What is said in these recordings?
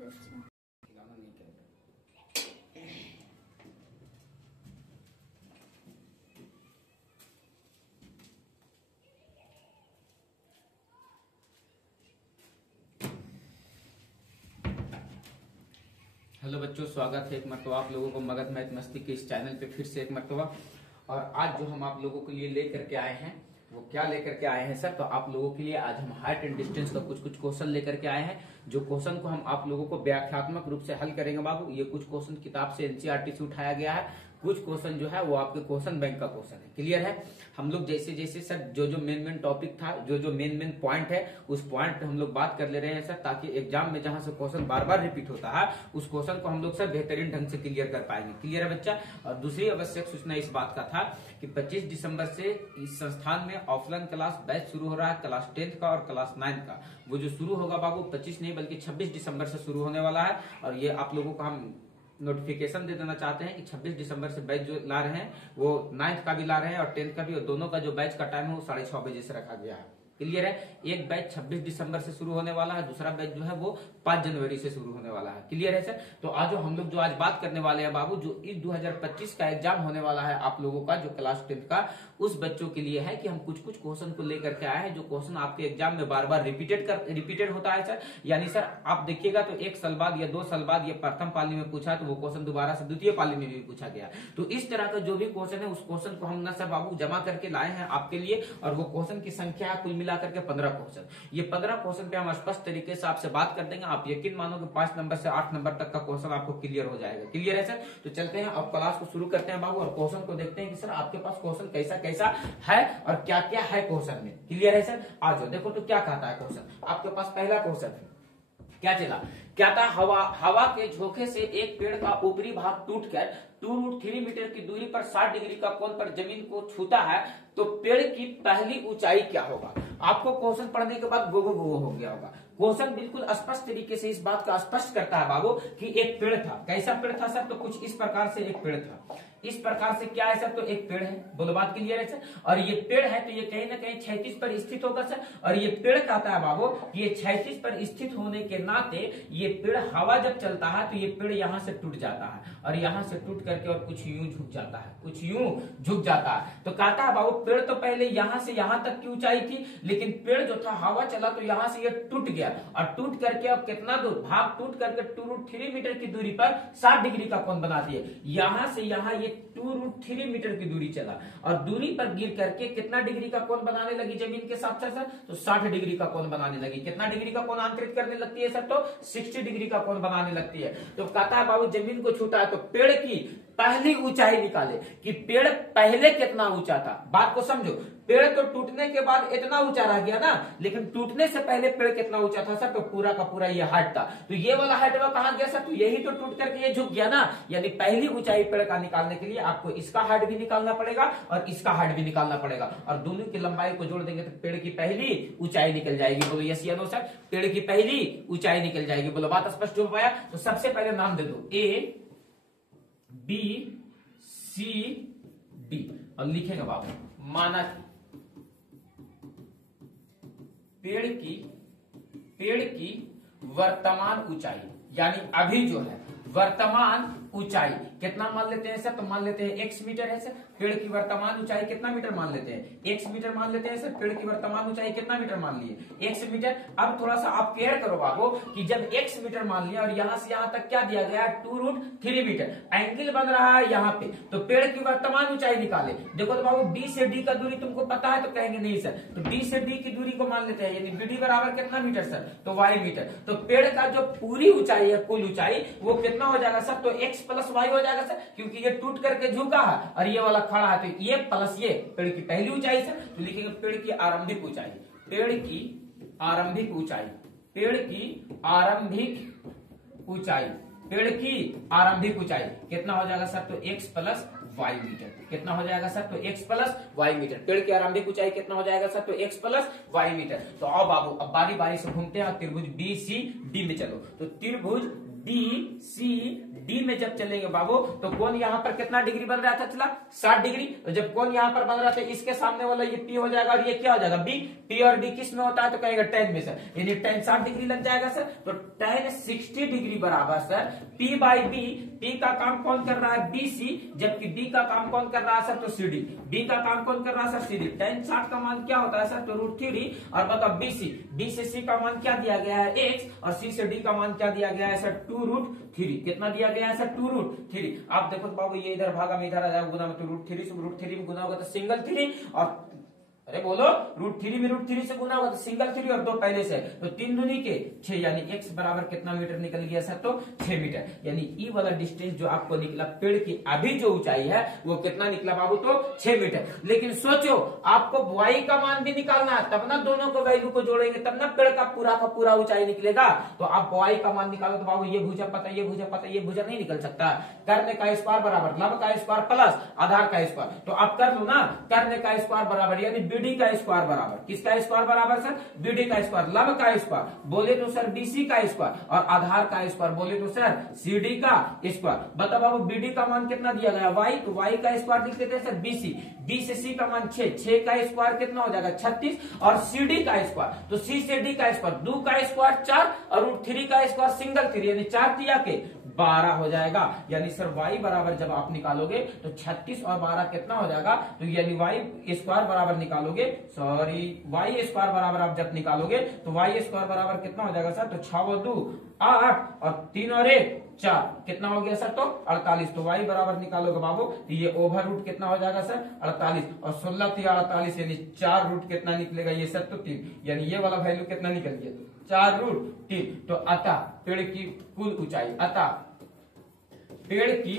अच्छा। हेलो बच्चों, स्वागत है एक मरतबा आप लोगों को मगध मैथ मस्ती के इस चैनल पे फिर से एक मरतबा। और आज जो हम आप लोगों के लिए लेकर के आए हैं वो क्या लेकर के आए हैं सर? तो आप लोगों के लिए आज हम हाइट एंड डिस्टेंस का कुछ क्वेश्चन लेकर के आए हैं, जो क्वेश्चन को हम आप लोगों को व्याख्यात्मक रूप से हल करेंगे बाबू। ये कुछ क्वेश्चन किताब से एनसीईआरटी से उठाया गया है, कुछ क्वेश्चन जो है वो आपके क्वेश्चन बैंक का क्वेश्चन है। क्लियर है? हम लोग जैसे जैसे सर जो मेन टॉपिक था, जो मेन पॉइंट है, उस पॉइंट पे हम लोग बात कर ले रहे हैं सर, ताकि एग्जाम में जहां से क्वेश्चन बार बार रिपीट होता है उस क्वेश्चन को हम लोग सर बेहतरीन ढंग से क्लियर कर पाएंगे। क्लियर है बच्चा? और दूसरी आवश्यक सूचना इस बात का था कि 25 दिसंबर से इस संस्थान में ऑफलाइन क्लास बैच शुरू हो रहा है, क्लास 10th का और क्लास 9th का। वो जो शुरू होगा बाबू 25 नहीं बल्कि 26 दिसंबर से शुरू होने वाला है। और ये आप लोगों को हम नोटिफिकेशन दे देना चाहते हैं कि 26 दिसंबर से बैच जो ला रहे हैं वो 9th का भी ला रहे हैं और 10th का भी, और दोनों का जो बैच का टाइम है वो 6:30 बजे से रखा गया है। क्लियर है? एक बैच 26 दिसंबर से शुरू होने वाला है, दूसरा बैच जो है वो 5 जनवरी से शुरू होने वाला है। क्लियर है सर? तो आज हम लोग जो आज बात करने वाले हैं बाबू, जो इस 2025 का एग्जाम होने वाला है आप लोगों का, जो क्लास 10th का, उस बच्चों के लिए है कि हम कुछ क्वेश्चन को लेकर के आए हैं, जो क्वेश्चन आपके एग्जाम में बार बार रिपीटेड होता है सर। यानी सर आप देखिएगा तो 1 साल बाद या 2 साल बाद ये प्रथम पाली में पूछा तो वो क्वेश्चन दोबारा से द्वितीय पाली में भी पूछा गया। तो इस तरह का जो भी क्वेश्चन है उस क्वेश्चन को हम ना सर बाबू जमा करके लाए हैं आपके लिए, और वो क्वेश्चन की संख्या कुल मिलाकर के 15 क्वेश्चन। ये 15 क्वेश्चन पे हम स्पष्ट तरीके से आपसे बात कर देंगे। आप यकीन मानो कि 5 नंबर से 8 नंबर तक का क्वेश्चन आपको क्लियर हो जाएगा। क्लियर है सर? तो चलते हैं अब क्लास को शुरू करते हैं बाबू, और क्वेश्चन को देखते हैं कि सर आपके पास क्वेश्चन कैसा कैसा है और क्या क्या है क्वेश्चन में। क्लियर है सर? आ जाओ, देखो तो क्या कहता है क्वेश्चन। आपके पास पहला क्वेश्चन क्या चला, क्या था? हवा के झोंके से एक पेड़ का ऊपरी भाग टूटकर 2√3 मीटर की दूरी पर 60 डिग्री का कोण पर जमीन को छूता है, तो पेड़ की पहली ऊंचाई क्या होगा? आपको क्वेश्चन पढ़ने के बाद गो हो गया होगा। क्वेश्चन बिल्कुल स्पष्ट तरीके से इस बात का स्पष्ट करता है बाबू कि एक पेड़ था। कैसा पेड़ था सर? तो कुछ इस प्रकार से एक पेड़ था। इस प्रकार से क्या है सर? तो एक पेड़ है। बोलो बात क्लियर है सर? और ये पेड़ है तो ये कहीं ना कहीं क्षैतिज पर स्थित होगा सर। और ये पेड़ कहता है बाबू कि ये क्षैतिज पर स्थित होने के नाते ये पेड़, हवा जब चलता है तो ये पेड़ यहाँ से टूट जाता है, और यहाँ से टूट करके और कुछ यूं झुक जाता है, कुछ यूं झुक जाता है। तो कहता है बाबू पेड़ तो पहले यहाँ से यहाँ तक की ऊंचाई थी, लेकिन पेड़ जो था हवा चला तो यहाँ से ये टूट गया, और टूट करके अब कितना दूर, भाग टूट करके 2√3 मीटर की दूरी पर 60 डिग्री का कोण बना दिए। यहाँ से यहाँ ये 2√3 मीटर की दूरी चला, और दूरी पर गिर करके कितना डिग्री का कोण बनाने लगी जमीन के साथ सर? तो 60 डिग्री का कोण बनाने लगी। कितना डिग्री का कोण अंतरित करने लगती है सर? तो 60 डिग्री का कोण बनाने लगती है। तो कहता है बाबू जमीन को छूटा है तो पेड़ की पहली ऊंचाई निकाले कि पेड़ पहले कितना ऊंचा था। बात को समझो, पेड़ तो टूटने के बाद इतना ऊंचा रह गया ना, लेकिन टूटने से पहले पेड़ कितना ऊंचा था सर? तो पूरा का पूरा ये हाइट था। तो ये वाला हाइट कहां गया सर? तो यही तो टूट करके ये झुक गया ना। यानी पहली ऊंचाई पेड़ का निकालने के लिए आपको इसका हाइट भी निकालना पड़ेगा और इसका हाइट भी निकालना पड़ेगा, और दोनों की लंबाई को जोड़ देंगे तो पेड़ की पहली ऊंचाई निकल जाएगी। बोलो यस या नो सर? पेड़ की पहली ऊंचाई निकल जाएगी। बोलो बात स्पष्ट हो पाया? तो सबसे पहले नाम दे दो A B C D, और लिखेगा बाबू माना पेड़ की वर्तमान ऊंचाई, यानी अभी जो है वर्तमान ऊंचाई कितना मान लेते हैं सर? तो मान लेते हैं x मीटर है सर। पेड़ की वर्तमान ऊंचाई कितना मीटर मान लेते हैं? x मीटर मान लेते हैं सर। पेड़ की वर्तमान ऊंचाई कितना मीटर मान लिए? x metre. अब थोड़ा सा आप केयर करो बाबू कि जब x मीटर मान लिया और यहां से यहां तक क्या दिया गया है? 2√3 मीटर एंगल बन रहा है यहाँ पे, तो पेड़ की वर्तमान ऊंचाई निकाले। देखो तो बाबू B से D का दूरी तुमको पता है? तो कहेंगे नहीं सर, तो B से D की दूरी को मान लेते हैं, यानी BD बराबर कितना मीटर सर? तो y मीटर। तो पेड़ का जो पूरी ऊंचाई है, कुल ऊंचाई, वो कितना हो जाएगा सर? तो x प्लस y हो जाएगा सर, क्योंकि ये टूट करके झुका है और ये वाला खड़ा है, तो ये प्लस ये पेड़ की पहली ऊंचाई सर। तो लिखेंगे पेड़ की आरंभिक ऊंचाई, पेड़ की आरंभिक ऊंचाई, पेड़ की आरंभिक ऊंचाई, पेड़ की आरंभिक ऊंचाई कितना हो जाएगा सर? तो x प्लस y मीटर। कितना हो जाएगा सर? तो x प्लस वाई मीटर। पेड़ की आरंभिक ऊंचाई कितना हो जाएगा सर? तो x प्लस वाई मीटर। तो आओ बाबू अब बारी बारी से घूमते हैं, त्रिभुज बी सी डी में चलो। तो त्रिभुज बी सी डी में जब चलेंगे बाबू तो कोण यहाँ पर कितना डिग्री बन रहा था? चला 60 डिग्री। तो जब कोण यहाँ पर बन रहा था इसके सामने वाला ये P हो जाएगा और ये क्या हो जाएगा? B। P और D किस में होता है? तो कहेगा tan में सर, यानी tan 60 डिग्री लग जाएगा सर। तो tan 60 डिग्री बराबर sir P by B। P का काम कौन कर रहा है? BC, जबकि D का काम कौन कर रहा है सर? तो CD। B का काम कौन कर रहा है सर? CD। tan 60 का मान क्या होता है सर? तो √3। और बताओ BC, D से C का मान क्या दिया गया है? x, और C से D का मान क्या दिया गया है सर? 2√3। कितना दिया गया है सर? 2√3। आप देखो बाबू ये इधर भागा में इधर आ जाएगा, गुना में तो √3 से √3 में गुना होगा तो सिंगल 3, और अरे बोलो √3 में √3 से गुना होगा तो सिंगल 3 और 2 पहले से, तो 3 दूनी के 6, यानी x बराबर कितना मीटर निकल गया सर? तो 6 मीटर। यानी ई वाला डिस्टेंस जो आपको निकला पेड़ की अभी जो ऊंचाई है वो कितना निकला बाबू? तो 6 मीटर। लेकिन सोचो आपको y का मान भी निकालना है, तब ना दोनों को वैल्यू को जोड़ेंगे तब ना पेड़ का पूरा ऊंचाई निकलेगा। तो आप y का मान निकालो तो बाबू ये भुजा पता, ये भुजा पता, ये भुजा नहीं निकल सकता। करने का स्क्वायर बराबर लंब का स्क्वायर प्लस आधार का स्क्वायर। तो आप कर लो ना, करने का स्क्वायर बराबर यानी BD का स्क्वायर बराबर, किसका स्क्वायर बराबर सर? BD का स्क्वायर। लंब का स्क्वायर बोले तो सर BC का स्क्वायर, और आधार का स्क्वायर बोले तो सर CD का स्क्वायर। बताओ बाबू BD का मान कितना दिया गया? y, तो y का स्क्वायर लिख देते हैं सर BC। B से C का मान 6 का स्क्वायर कितना हो जाएगा? 36, और CD का स्क्वायर, तो C से D का स्क्वायर 2 का स्क्वायर 4, और √3 का स्क्वायर सिंगल 3, यानी 4 तिया के 12 हो जाएगा। यानी सर y बराबर जब आप निकालोगे तो 36 और 12 कितना हो जाएगा? तो यानी y स्क्वायर बराबर निकालोगे, सॉरी y स्क्वायर बराबर आप जब निकालोगे तो y स्क्वायर बराबर कितना हो जाएगा सर? तो 6 और 2 8, और 3 और 1 4, कितना हो गया सर? तो 48। तो y बराबर निकालोगे बाबू तो ये ओवर रूट कितना हो जाएगा सर? 48, और 16 3 48, यानी 4 रूट कितना निकलेगा ये सर? तो 3, यानी ये वाला वैल्यू कितना निकल गया? 4√3। तो अतः पेड़ की कुल ऊंचाई, अतः पेड़ की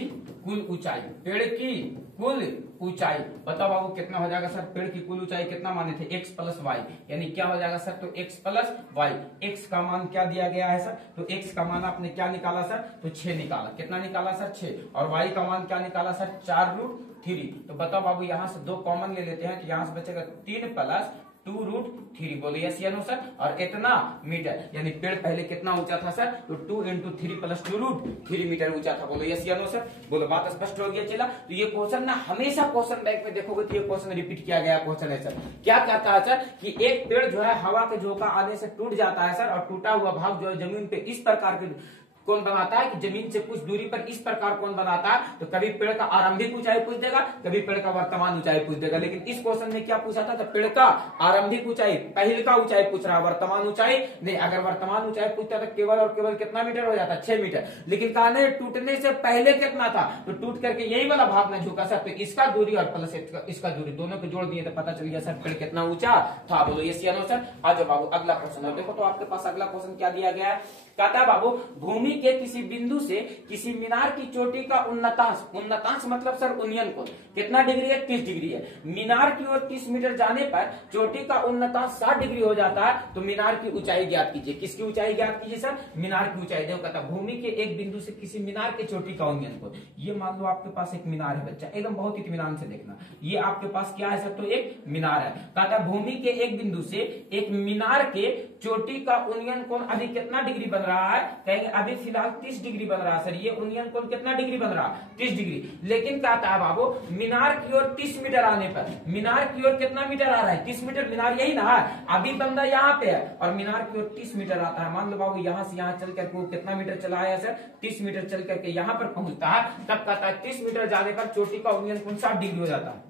कुल ऊंचाई, पेड़ की कुल ऊंचाई बताओ बाबू कितना हो जाएगा सर? पेड़ की कुल ऊंचाई कितना माने थे? x प्लस वाई, यानी क्या हो जाएगा सर? तो x प्लस वाई। x का मान क्या दिया गया है सर? तो x का मान आपने क्या निकाला सर? तो 6 निकाला। कितना निकाला सर? 6। और y का मान क्या निकाला सर? 4√3। तो बताओ बाबू यहाँ से 2 कॉमन ले लेते हैं, तो यहाँ से बचेगा 3 प्लस 2√3। बोले यस या नो सर? और इतना मीटर, यानी पेड़ पहले कितना ऊंचा था सर? तो 2 × 3 प्लस 2√3 मीटर ऊंचा था। बोलो यस या नो सर? बोलो बात स्पष्ट हो गया। चला, तो ये क्वेश्चन ना हमेशा क्वेश्चन बैंक में देखोगे तो ये क्वेश्चन रिपीट किया गया क्वेश्चन है सर। क्या कहता है सर कि एक पेड़ जो है हवा के झोंका आने से टूट जाता है सर, और टूटा हुआ भाग जो है जमीन पे इस प्रकार के कौन बनाता है कि जमीन से कुछ दूरी पर इस प्रकार कौन बनाता है? तो कभी पेड़ का आरंभिक ऊंचाई पूछ देगा, कभी पेड़ का वर्तमान ऊंचाई पूछ देगा। लेकिन इस क्वेश्चन में क्या पूछा था? तो पेड़ का आरंभिक ऊंचाई, पहले का ऊंचाई पूछ रहा है, वर्तमान ऊंचाई नहीं। अगर वर्तमान ऊंचाई पूछता तो केवल और केवल कितना मीटर हो जाता? 6 मीटर। लेकिन कहा नहीं, टूटने से पहले कितना था? तो टूट करके यही वाला भाग में झुका सर, तो इसका दूरी और प्लस इसका दूरी दोनों को जोड़ दिए तो पता चल गया सर पेड़ कितना ऊंचा था। बोलो यस या नो सर? आ जाओ बाबू अगला क्वेश्चन है। देखो तो आपके पास अगला क्वेश्चन क्या दिया गया है? कहता है बाबू भूमि के किसी बिंदु से किसी मीनार की चोटी का उन्नतांश, उन्नतांश मतलब सर उन्नयन कोण कितना डिग्री है? 30 डिग्री है। मीनार की ओर 30 मीटर जाने पर चोटी का उन्नतांश 60 डिग्री हो जाता है। तो मीनार की ऊंचाई ज्ञात कीजिए। किसकी ऊंचाई ज्ञात कीजिए सर? मीनार की ऊंचाई। देखो कहता भूमि के एक बिंदु से किसी मीनार के चोटी का उन्नयन कोण। ये मान लो आपके पास एक मीनार है बच्चा, एकदम बहुत इत्मीनान से देखना। ये आपके पास क्या है सर? तो एक मीनार है। कहता भूमि के एक बिंदु से एक मीनार के चोटी का उन्नयन कोण अभी कितना डिग्री बन रहा है? कहेंगे अभी फिलहाल 30 डिग्री बन रहा है सर। ये उन्नयन कोण कितना डिग्री बन रहा है? 30 डिग्री। लेकिन कहता है बाबू मीनार की ओर 30 मीटर आने पर, मीनार की ओर कितना मीटर आ रहा है? 30 मीटर। मीनार यही ना है, अभी बंदा यहाँ पे है और मीनार की ओर 30 मीटर आता है। मान लो बाबू यहाँ से यहाँ चल करके वो कितना मीटर चला है सर? 30 मीटर चल करके यहाँ पर पहुंचता है, तब कहता है 30 मीटर जाने पर चोटी का उन्नयन कोण 60 डिग्री हो जाता है।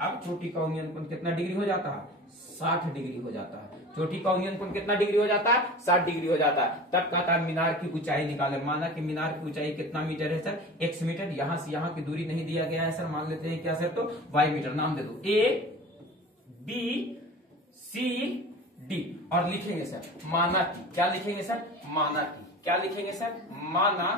अब चोटी का उन्नयन कोण कितना डिग्री हो जाता है? 60 डिग्री हो जाता है। चोटी का उन्नयन कोण कितना डिग्री हो जाता है? 60 डिग्री हो जाता है। तब कहता है मीनार की ऊंचाई निकाले। माना कि मीनार की ऊंचाई कितना मीटर है सर? x metre. यहां से यहां की दूरी नहीं दिया गया है सर, मान लेते हैं क्या सर? तो y मीटर। नाम दे दो A B C D, और लिखेंगे सर माना की। क्या लिखेंगे सर? माना की। क्या लिखेंगे सर? माना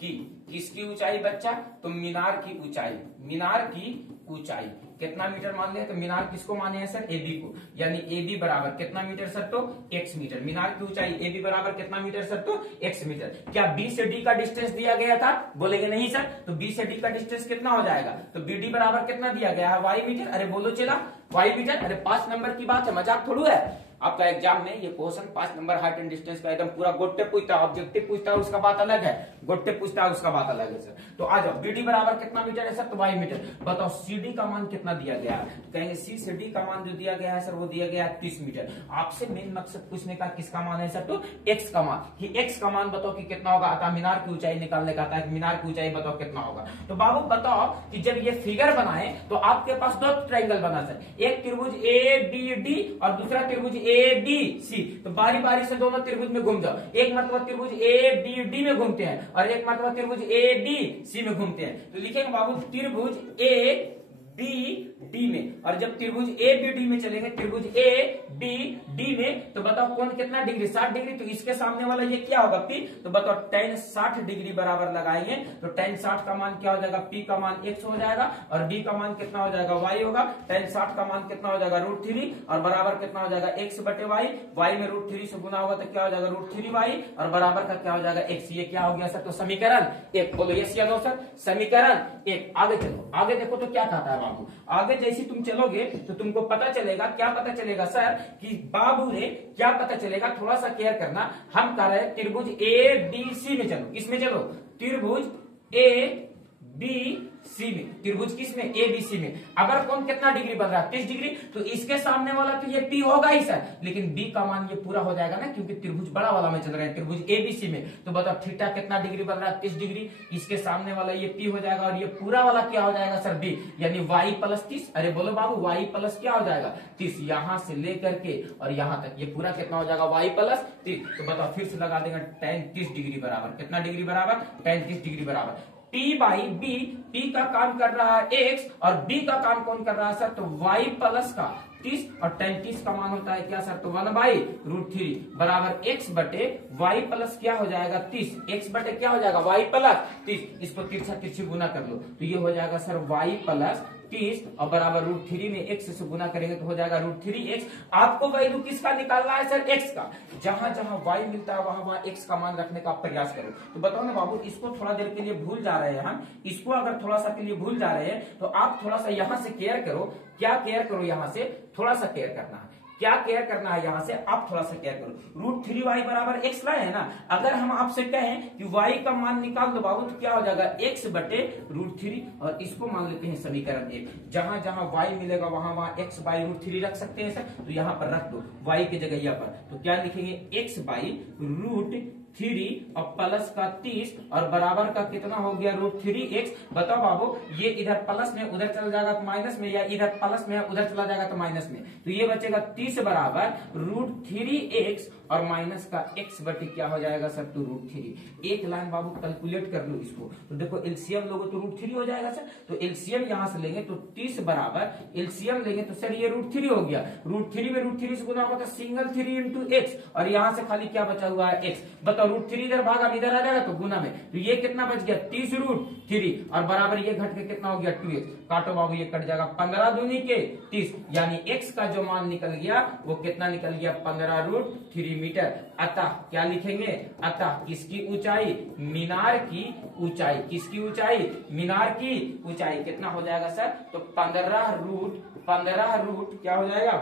की। किसकी ऊंचाई बच्चा? तो मीनार की ऊंचाई, मीनार की ऊंचाई। कितना मीटर मान लिया, तो मीनार किसको माने हैं सर, AB को, यानी AB बराबर कितना मीटर सर, तो x मीटर। मीनार की ऊंचाई AB बराबर कितना मीटर सर, तो x मीटर। क्या B से D का डिस्टेंस दिया गया था, बोलेंगे नहीं सर, तो B से D का डिस्टेंस कितना हो जाएगा, तो BD बराबर कितना दिया गया है, y मीटर। अरे बोलो चला, y मीटर। अरे 5 नंबर की बात है, मजाक थोड़ा है। आपका एग्जाम में ये question 5 number height and distance का एकदम पूरा गोटे पूछता है, ऑब्जेक्टिव पूछता है उसका बात अलग है, गोटे पूछता है उसका बात अलग है सर। तो आ जाओ, बीडी बराबर कितना मीटर है सर, तो y मीटर। बताओ सीडी का मान कितना दिया गया है, तो कहेंगे सी से डी का मान जो दिया गया है सर, वो दिया गया है 30 मीटर। आपसे मेन मकसद पूछने का किसका मान है सर, तो x का मान, कि x का मान बताओ कि कितना होगा। आता मीनार की ऊंचाई निकालने का आता है, मीनार की ऊंचाई बताओ कितना होगा। तो बाबू बताओ कि जब ये फिगर बनाए तो आपके पास दो ट्रायंगल बना सर, एक त्रिभुज ABD और दूसरा त्रिभुज ABC। तो बारी बारी से दोनों त्रिभुज में घूम जाओ, एक मतलब त्रिभुज ABD में घूमते हैं और एक मतलब त्रिभुज ABC में घूमते हैं। तो लिखेंगे बाबू त्रिभुज ABD में, और जब त्रिभुज ABD में चलेंगे, त्रिभुज ABD में, तो बताओ कौन कितना डिग्री, 60 डिग्री। तो इसके सामने वाला ये क्या होगा, P। तो बताओ tan 60 डिग्री बराबर लगाएंगे, तो tan 60 का मान क्या हो जाएगा, P का मान x हो जाएगा और D का मान कितना हो जाएगा, y होगा। tan 60 का मान कितना हो जाएगा, √3 और बराबर कितना हो जाएगा, x बटे y। y में √3 से गुना होगा तो क्या हो जाएगा, √3y और बराबर का क्या हो जाएगा, x। ये क्या हो गया सर, तो समीकरण 1। बोलो यस या नो सर, समीकरण 1। आगे चलो, आगे देखो तो क्या कहता है बाबू। आगे जैसे तुम चलोगे तो तुमको पता चलेगा, क्या पता चलेगा सर, कि बाबू रे क्या पता चलेगा, थोड़ा सा केयर करना। हम कह रहे हैं त्रिभुज ABC में चलो, किसमें चलो, त्रिभुज ABC में, त्रिभुज किसमें, ABC में। अगर कौन कितना डिग्री बन रहा है, 30 डिग्री, तो इसके सामने वाला तो ये P होगा ही सर, लेकिन B का मान ये पूरा हो जाएगा ना, क्योंकि त्रिभुज बड़ा वाला में चल रहे हैं, त्रिभुज ABC में। तो बताओ थीटा कितना डिग्री बन रहा है, 30 डिग्री। इसके सामने वाला ये P हो जाएगा और ये पूरा वाला क्या हो जाएगा सर, B, यानी y प्लस 30। अरे बोलो बाबू, y प्लस क्या हो जाएगा, 30। यहां से लेकर के और यहां तक ये पूरा कितना हो जाएगा, y प्लस 30। तो बताओ फिर से लगा देंगे, tan 30 डिग्री बराबर कितना डिग्री बराबर, tan 30 डिग्री बराबर P बाई B। P का काम कर रहा है x और B का काम कौन कर रहा है सर, तो y प्लस का 30 और tan 30 का मान होता है क्या सर, तो 1/√3 बराबर x बटे y प्लस क्या हो जाएगा, 30। x बटे क्या हो जाएगा, y प्लस 30। इसको तिरछा तिरछी गुना कर लो तो ये हो जाएगा सर y प्लस 30 और बराबर √3 में x से गुना करेंगे तो हो जाएगा √3x। आपको वैल्यू किसका निकालना है सर, x का। जहां जहां y मिलता है वहां x का मान रखने का प्रयास करो। तो बताओ ना बाबू, इसको थोड़ा देर के लिए भूल जा रहे हैं हम, इसको अगर थोड़ा सा के लिए भूल जा रहे हैं तो आप थोड़ा सा यहां से केयर करो। क्या केयर करो, यहां से थोड़ा सा केयर करना है। क्या केयर करना है, यहां से आप थोड़ा सा केयर करो। √3y बराबर x लाए है ना, अगर हम आपसे कहें कि y का मान निकाल दो बाबू, तो क्या हो जाएगा, x बटे √3 और इसको मान लेते हैं समीकरण 1। जहां जहां y मिलेगा वहां वहां x बाई √3 रख सकते हैं सर, तो यहां पर रख दो y की जगह यहाँ पर। तो क्या लिखेंगे, x बाई √3 और प्लस का 30 और बराबर का कितना हो गया, √3x। बताओ बाबू, ये इधर प्लस में उधर चला जाएगा तो माइनस में, या इधर प्लस में उधर चला जाएगा तो माइनस में। तो ये बचेगा 30 बराबर √3x और माइनस का x बटे क्या हो जाएगा सर, तो √3। एक लाइन बाबू कैलकुलेट कर लो इसको। तो देखो एलसीएम लोगो तो √3 हो जाएगा सर। तो एलसीएम यहां से लेंगे तो 30 बराबर एलसीएम लेंगे तो सर ये √3 हो गया। √3 में √3 से गुना होगा तो सिंगल 3 इंटू x और यहां से खाली क्या बचा हुआ है, x। बताओ √3 इधर भागा इधर आ जाएगा तो गुना में, तो ये कितना बच गया, 30√3 और बराबर ये घट के कितना हो गया, 2x। काटो बाबू, ये कट जाएगा 15 दूनी के 30, यानी x का जो मान निकल गया वो कितना निकल गया, 15√3 मीटर। अतः क्या लिखेंगे, अतः किसकी ऊंचाई, मीनार की ऊंचाई, किसकी ऊंचाई, मीनार की ऊंचाई कितना हो जाएगा सर, तो 15 रूट क्या हो जाएगा,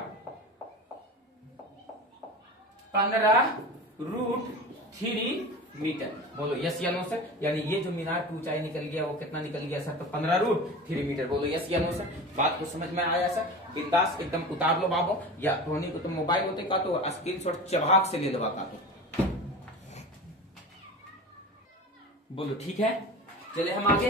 15√3 मीटर। बोलो यस या नो सर, यानी ये जो मीनार की ऊंचाई निकल गया वो कितना निकल गया सर, तो 15√3 मीटर। बोलो यस या नो सर, बात को समझ में आया सर। बिंदास एकदम उतार लो बाबू, या धोनी को तो मोबाइल होते का तो स्क्रीनशॉट चबाक से ले दबा का तो। बोलो ठीक है, चले हम आगे।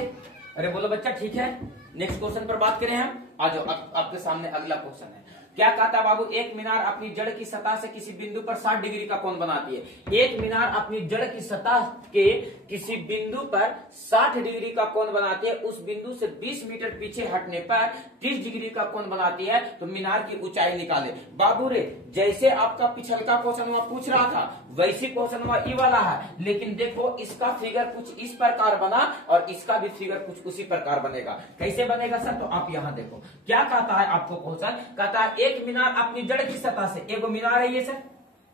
अरे बोलो बच्चा ठीक है। नेक्स्ट क्वेश्चन पर बात करें हम। आ जाओ, आपके सामने अगला क्वेश्चन है। क्या कहता है बाबू, एक मीनार अपनी जड़ की सतह से किसी बिंदु पर 60 डिग्री का कोण बनाती है। एक मीनार अपनी जड़ की सतह के किसी बिंदु पर 60 डिग्री का कोण बनाती है, उस बिंदु से 20 मीटर पीछे हटने पर 30 डिग्री का कोण बनाती है, तो मीनार की ऊंचाई निकाले। बाबू रे, जैसे आपका पिछलका क्वेश्चन हुआ पूछ रहा था वैसी क्वेश्चन हुआ ई वाला है, लेकिन देखो इसका फिगर कुछ इस प्रकार बना और इसका भी फिगर कुछ उसी प्रकार बनेगा। कैसे बनेगा सर, तो आप यहाँ देखो क्या कहता है आपको क्वेश्चन, कहता है एक मीनार अपनी जड़ की सतह से, एक मीनार है ये सर,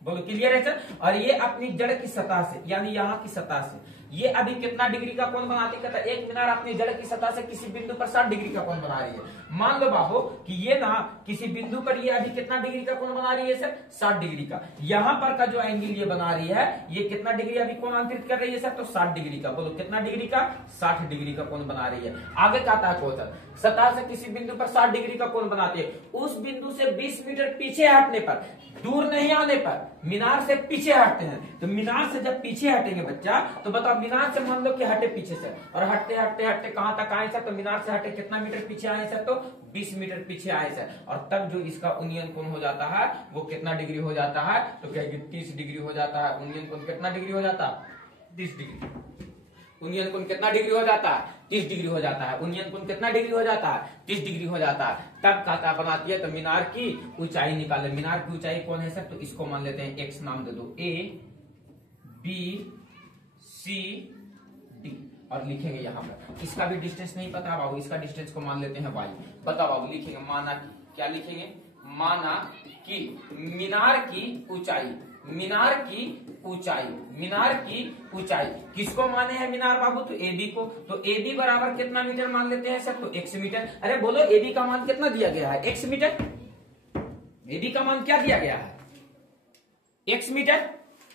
बोलो क्लियर है सर, और ये अपनी जड़ की सतह से यानी यहाँ की सतह से ये अभी कितना डिग्री का कोण बनाती है, कहता है एक मीनार अपनी जड़ की सतह से किसी बिंदु पर 60 डिग्री का कोण बना रही है। मान लो बाबू कि ये ना किसी बिंदु पर ये अभी कितना डिग्री का कोण बना रही है सर, 60 डिग्री का। यहाँ पर का जो एंगल ये बना रही है ये कितना डिग्री अभी कोण अंकित कर रही है सर, तो 60 डिग्री का। बोलो कितना डिग्री का, 60 डिग्री का कोण बना रही है। आगे कहता है क्वेश्चन, सतह से किसी बिंदु पर 60 डिग्री का कोण बनाती है, उस बिंदु से 20 मीटर पीछे हटने पर, दूर नहीं आने पर, मीनार से पीछे हटते हैं। तो मीनार से जब पीछे हटेंगे बच्चा, तो बताओ मीनार से मान लो कि हटे पीछे से, और हटते हटते हटते कहां तक आए सर, तो मीनार से हटे कितना मीटर पीछे आए सर, तो 20 मीटर पीछे आए सर। और तब जो इसका उन्नयन कोण हो जाता है वो कितना डिग्री हो जाता है, तो कहेंगे 30 डिग्री हो जाता है। उन्नयन कोण कितना डिग्री हो जाता है, 30 डिग्री। उन्नयन कोण कितना डिग्री हो जाता है, 30 डिग्री हो जाता है। उन्नयन कोण कितना डिग्री हो जाता है, 30 डिग्री हो जाता है। तब कहता बनाती है, तो मीनार की ऊंचाई निकाले। मीनार की ऊंचाई कौन है सर, तो इसको मान लेते हैं एक्स नाम दे दो, ए बी सी डी, और लिखेंगे यहाँ पर। इसका भी डिस्टेंस नहीं पता बाबू, इसका डिस्टेंस को मान लेते हैं वाई। बताओ बाबू, लिखेंगे माना, क्या लिखेंगे, माना कि मीनार की ऊंचाई, मीनार की ऊंचाई, मीनार की ऊंचाई किसको माने हैं मीनार बाबू, तो ए बी को। तो ए बी बराबर कितना मीटर मान लेते हैं सर, तो x मीटर। अरे बोलो ए बी का मान कितना दिया गया है, x मीटर। ए बी का मान क्या दिया गया है, x मीटर।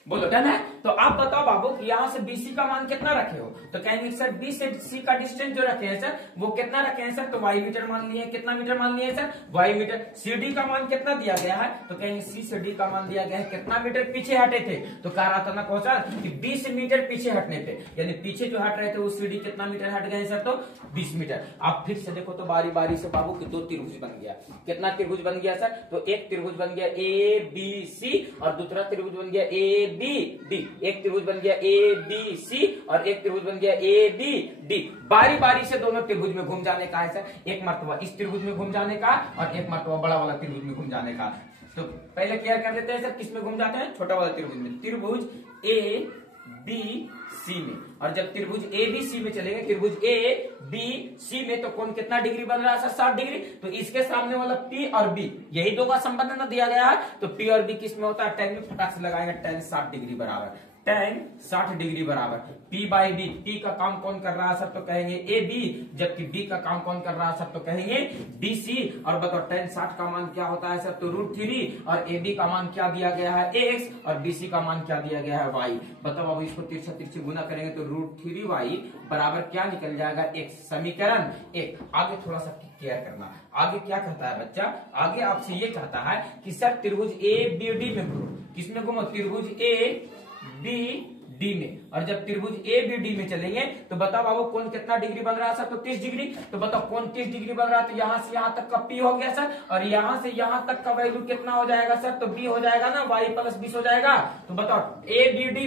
बोलो डन है। तो आप बताओ बाबू कि यहाँ से BC का मान कितना रखे हो, तो कहेंगे सर B से C का डिस्टेंस जो रखे हैं सर वो कितना रखे हैं सर, तो Y मीटर मान लिए। कितना मीटर मान लिए सर, Y मीटर। CD का मान कितना दिया गया है, तो कहेंगे C से D का मान दिया गया है कितना मीटर पीछे हटे थे, तो कह रहा था ना क्वेश्चन कि 20 मीटर पीछे हटने पे, यानी पीछे जो हट रहे थे वो CD कितना मीटर हट गए सर, तो 20 मीटर। आप फिर से देखो तो बारी बारी से बाबू की 2 त्रिभुज बन गया। कितना त्रिभुज बन गया सर, तो एक त्रिभुज बन गया ABC और दूसरा त्रिभुज बन गया ABD। एक त्रिभुज बन गया ABC और एक त्रिभुज बन गया ABD। बारी बारी से दोनों त्रिभुज में घूम जाने का है सर। एक मर्तबा इस त्रिभुज में घूम जाने का और एक मर्तबा बड़ा वाला त्रिभुज में घूम जाने का। तो पहले क्लियर कर लेते हैं सर, किस में घूम जाते हैं, छोटा वाला त्रिभुज में, त्रिभुज ABC में। और जब त्रिभुज ABC में चलेंगे, त्रिभुज ABC में, तो कोण कितना डिग्री बन रहा है सर, 60 डिग्री। तो इसके सामने वाला P और B, यही दो का संबंध ना दिया गया है, तो P और B किस में होता है, tan में फटाक से लगाएंगे, tan 60 डिग्री बराबर, tan 60 डिग्री बराबर P बाई B। P का काम कौन कर रहा है सर, तो कहेंगे AB, जबकि B का काम कौन कर रहा है सर, तो कहेंगे BC। और बताओ tan 60 का मान क्या होता है सर, तो √3, और AB का मान क्या दिया गया है, AX, और BC का मान क्या दिया गया है, Y। बताओ अब इसको तिरछा तिरछी गुना करेंगे तो √3y बराबर क्या निकल जाएगा, X। समीकरण 1। आगे थोड़ा सा केयर करना, आगे क्या कहता है बच्चा, आगे आपसे ये कहता है कि सर त्रिभुज ABD में घूमो। किसमें घूमो, त्रिभुज ABD में। और जब त्रिभुज ABD में चलेंगे तो बताओ बाबू कोण कितना डिग्री बन रहा है सर, तो 30 डिग्री। तो बताओ कोण 30 डिग्री बन रहा है, तो यहां से यहां तक का P हो गया सर, और यहां से यहां तक का वैल्यू कितना हो जाएगा सर, तो B हो जाएगा ना, Y + 20 हो जाएगा। तो बताओ ABD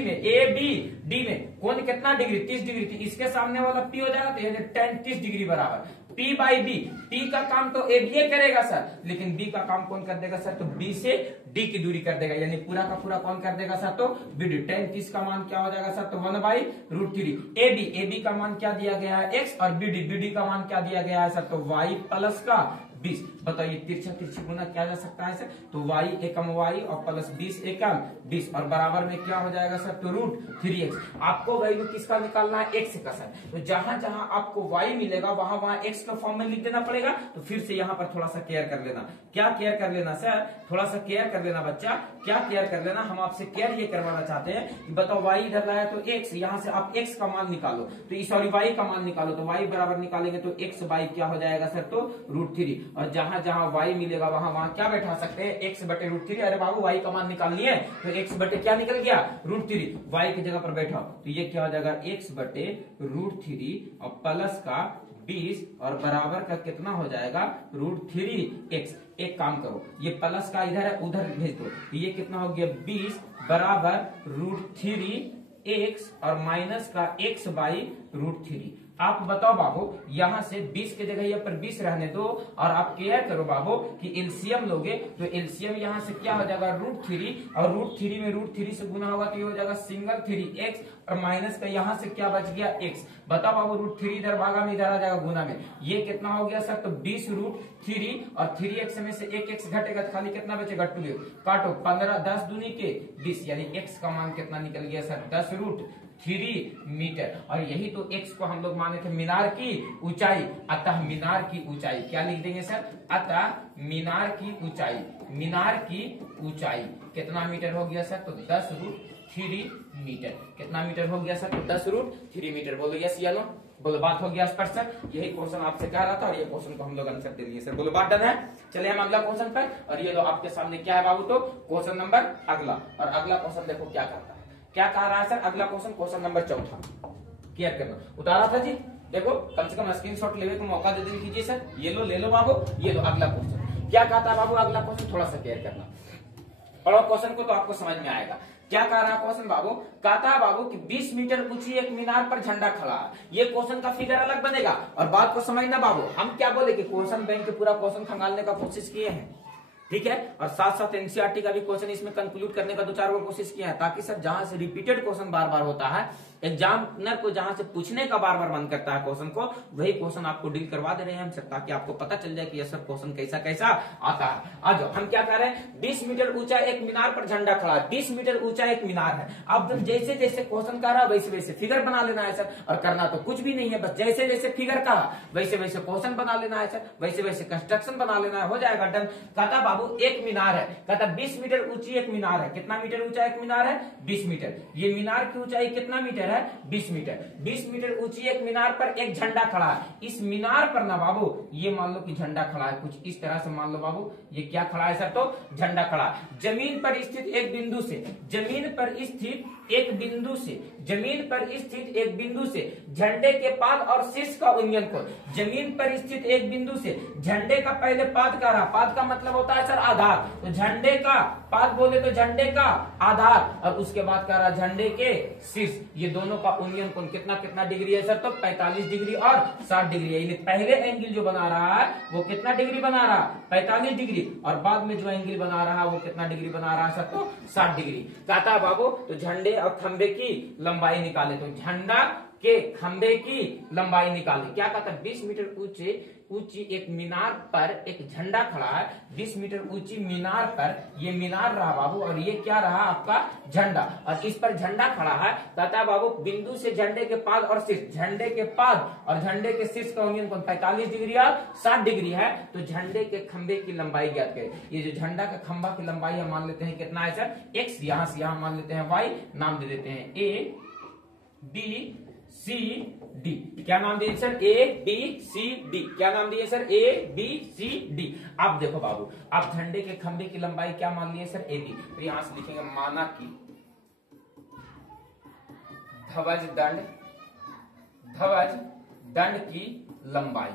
में कोण कितना डिग्री, 30 डिग्री। तो इसके सामने वाला P हो जाएगा, तो यानी tan 30 डिग्री बराबर P बाई B। P का काम तो AB करेगा सर, लेकिन B का काम कौन कर देगा सर, तो B से D की दूरी कर देगा, यानी पूरा का पूरा कौन कर देगा सर, तो BD। tan 30 का मान क्या हो जाएगा सर, तो 1/√3। AB का मान क्या दिया गया है, X, और BD का मान क्या दिया गया है सर, तो Y + 20। बताइए तिरछा तिरछी गुना क्या जा सकता है सर, तो y एकम y और प्लस 20 एकम 20, और बराबर में क्या हो जाएगा सर, तो √3x। आपको वैल्यू किसका निकालना है, x का सर। तो जहां जहां आपको y मिलेगा वहां वहां x का फॉर्म में लिख देना पड़ेगा। तो फिर से यहाँ पर थोड़ा सा केयर कर लेना। क्या केयर कर लेना सर, थोड़ा सा केयर कर लेना बच्चा, क्या केयर कर लेना, हम आपसे केयर ये करवाना चाहते हैं कि बताओ y इधर लाया तो x, यहाँ से आप x का मान निकालो, तो सॉरी y का मान निकालो, तो y बराबर निकालेंगे तो x बाई क्या हो जाएगा सर, तो √3। और जहां जहां y मिलेगा वहां वहां क्या बैठा सकते हैं, x बटे √3। अरे बाबू y का मान निकाल लिए, तो x बटे क्या निकल गया, √3। y की जगह पर बैठा तो ये क्या हो जाएगा, x बटे √3 और प्लस का 20 और बराबर का कितना हो जाएगा √3x। एक काम करो, ये प्लस का इधर है उधर भेज दो, ये कितना हो गया 20 बराबर √3x और माइनस का x बाई √3। आप बताओ बाबू, यहां से 20 के जगह यहाँ पर 20 रहने दो और आप केयर करो बाबू कि एलसीएम लोगे तो एलसीएम यहाँ से क्या हो जाएगा √3 और √3 में √3 से गुना होगा तो ये हो जाएगा सिंगल 3x और माइनस का यहाँ से क्या बच गया x। बताओ बाबू √3 इधर भागा में इधर आ जाएगा गुना में, ये कितना हो गया सर तो 20 √3 और 3x में से 1x घटेगा तो खाली कितना बचेगा 2। काटो 15 10 दूनी के 20 यानी x का मान कितना निकल गया सर 10√3 मीटर। और यही तो x को हम लोग माने थे मीनार की ऊंचाई, अतः मीनार की ऊंचाई क्या लिख देंगे सर, अतः मीनार की ऊंचाई, मीनार की ऊंचाई कितना मीटर हो गया सर तो 10√3 मीटर। कितना मीटर हो गया सर तो 10√3 मीटर। बोलो यस या नो, बोलो बात हो गया स्पष्ट सर। यही क्वेश्चन आपसे कह रहा था और ये क्वेश्चन को हम लोग आंसर दे दिए सर। बोलो बात डन है। चलिए हम अगला क्वेश्चन पर, और ये लो आपके सामने क्या है बाबू तो क्वेश्चन नंबर अगला। और अगला क्वेश्चन देखो क्या करता है, क्या कह रहा है सर अगला क्वेश्चन, क्वेश्चन नंबर 4 क्लियर करना। उतारा था जी, देखो कम से कम स्क्रीनशॉट लेने को मौका दे देने कीजिए सर। ये लो ले लो बाबू, ये लो अगला क्वेश्चन क्या कहता है बाबू। अगला क्वेश्चन थोड़ा सा क्लियर करना, पढ़ो क्वेश्चन को तो आपको समझ में आएगा। क्या कह रहा है क्वेश्चन बाबू, कहता है बाबू कि 20 मीटर ऊंची एक मीनार पर झंडा खड़ा है। ये क्वेश्चन का फिगर अलग बनेगा और बात को समझना बाबू, हम क्या बोले कि क्वेश्चन बैंक के पूरा क्वेश्चन खंगालने का कोशिश किए हैं, ठीक है, और साथ साथ एनसीईआरटी का भी क्वेश्चन इसमें कंक्लूड करने का 2-4 को कोशिश किया है, ताकि सर जहां से रिपीटेड क्वेश्चन बार बार होता है, एग्जामिनर को जहां से पूछने का बार बार मन करता है क्वेश्चन को, वही क्वेश्चन आपको डील करवा दे रहे हैं हम सर, ताकि आपको पता चल जाए कि सर क्वेश्चन कैसा कैसा आता है। आज हम क्या कह रहे हैं, 20 मीटर ऊंचा एक मीनार पर झंडा खड़ा है। 20 मीटर ऊंचा एक मीनार है। अब जैसे जैसे क्वेश्चन कह रहा है वैसे वैसे फिगर बना लेना है सर, और करना तो कुछ भी नहीं है, बस जैसे जैसे फिगर कहा वैसे वैसे क्वेश्चन बना लेना है सर, वैसे वैसे कंस्ट्रक्शन बना लेना है, हो जाएगा डन। कहता बाबू एक मीनार है, कहता 20 मीटर ऊंची एक मीनार है। कितना मीटर ऊंचा एक मीनार है 20 मीटर। ये मीनार की ऊंचाई कितना मीटर है 20 मीटर। 20 मीटर ऊंची एक मीनार पर एक झंडा खड़ा है। इस मीनार पर ना बाबू ये मान लो कि झंडा खड़ा है, कुछ इस तरह से मान लो बाबू ये क्या खड़ा है सर तो झंडा खड़ा है। जमीन पर स्थित एक बिंदु से, जमीन पर स्थित एक बिंदु से, जमीन पर स्थित एक बिंदु से झंडे के पाद और शीर्ष का उन्नयन को, जमीन पर स्थित एक बिंदु से झंडे का पहले पाद का रहा, पाद का मतलब होता है सर आधार, तो झंडे का पाद बोले तो झंडे का आधार, और उसके बाद का रहा झंडे के शीर्ष, ये दोनों का उन्नयन कोण कितना कितना डिग्री है सर तो 45 डिग्री और 60 डिग्री है। पहले एंगल जो बना रहा है वो कितना डिग्री बना रहा है 45 डिग्री, और बाद में जो एंगल बना रहा है वो कितना डिग्री बना रहा है सर तो 60 डिग्री। कहता है बाबू तो झंडे और खंबे की लंबाई निकाले, तो झंडा के खंबे की लंबाई निकाले। क्या कहता है 20 मीटर ऊंची एक मीनार पर एक झंडा खड़ा है। 20 मीटर ऊंची मीनार पर ये मीनार रहा बाबू, और ये क्या रहा आपका झंडा, और इस पर झंडा खड़ा है। कहता है बाबू बिंदु से झंडे के पाद और शीर्ष, झंडे के पाद और झंडे के शीर्ष का उन्नयन कोण 45 डिग्री और 60 डिग्री है, तो झंडे के खंबे की लंबाई ज्ञात करें। ये जो झंडा का खंबा की लंबाई हम मान लेते हैं कितना है सर x, यहां से यहां मान लेते हैं y, नाम दे देते हैं A B C D। क्या नाम दिए sir A B C D, क्या नाम दिए sir A B C D। अब देखो बाबू, आप झंडे के खंबे की लंबाई क्या मान लिए सर AB, तो यहां से लिखेंगे माना कि ध्वज दंड की लंबाई,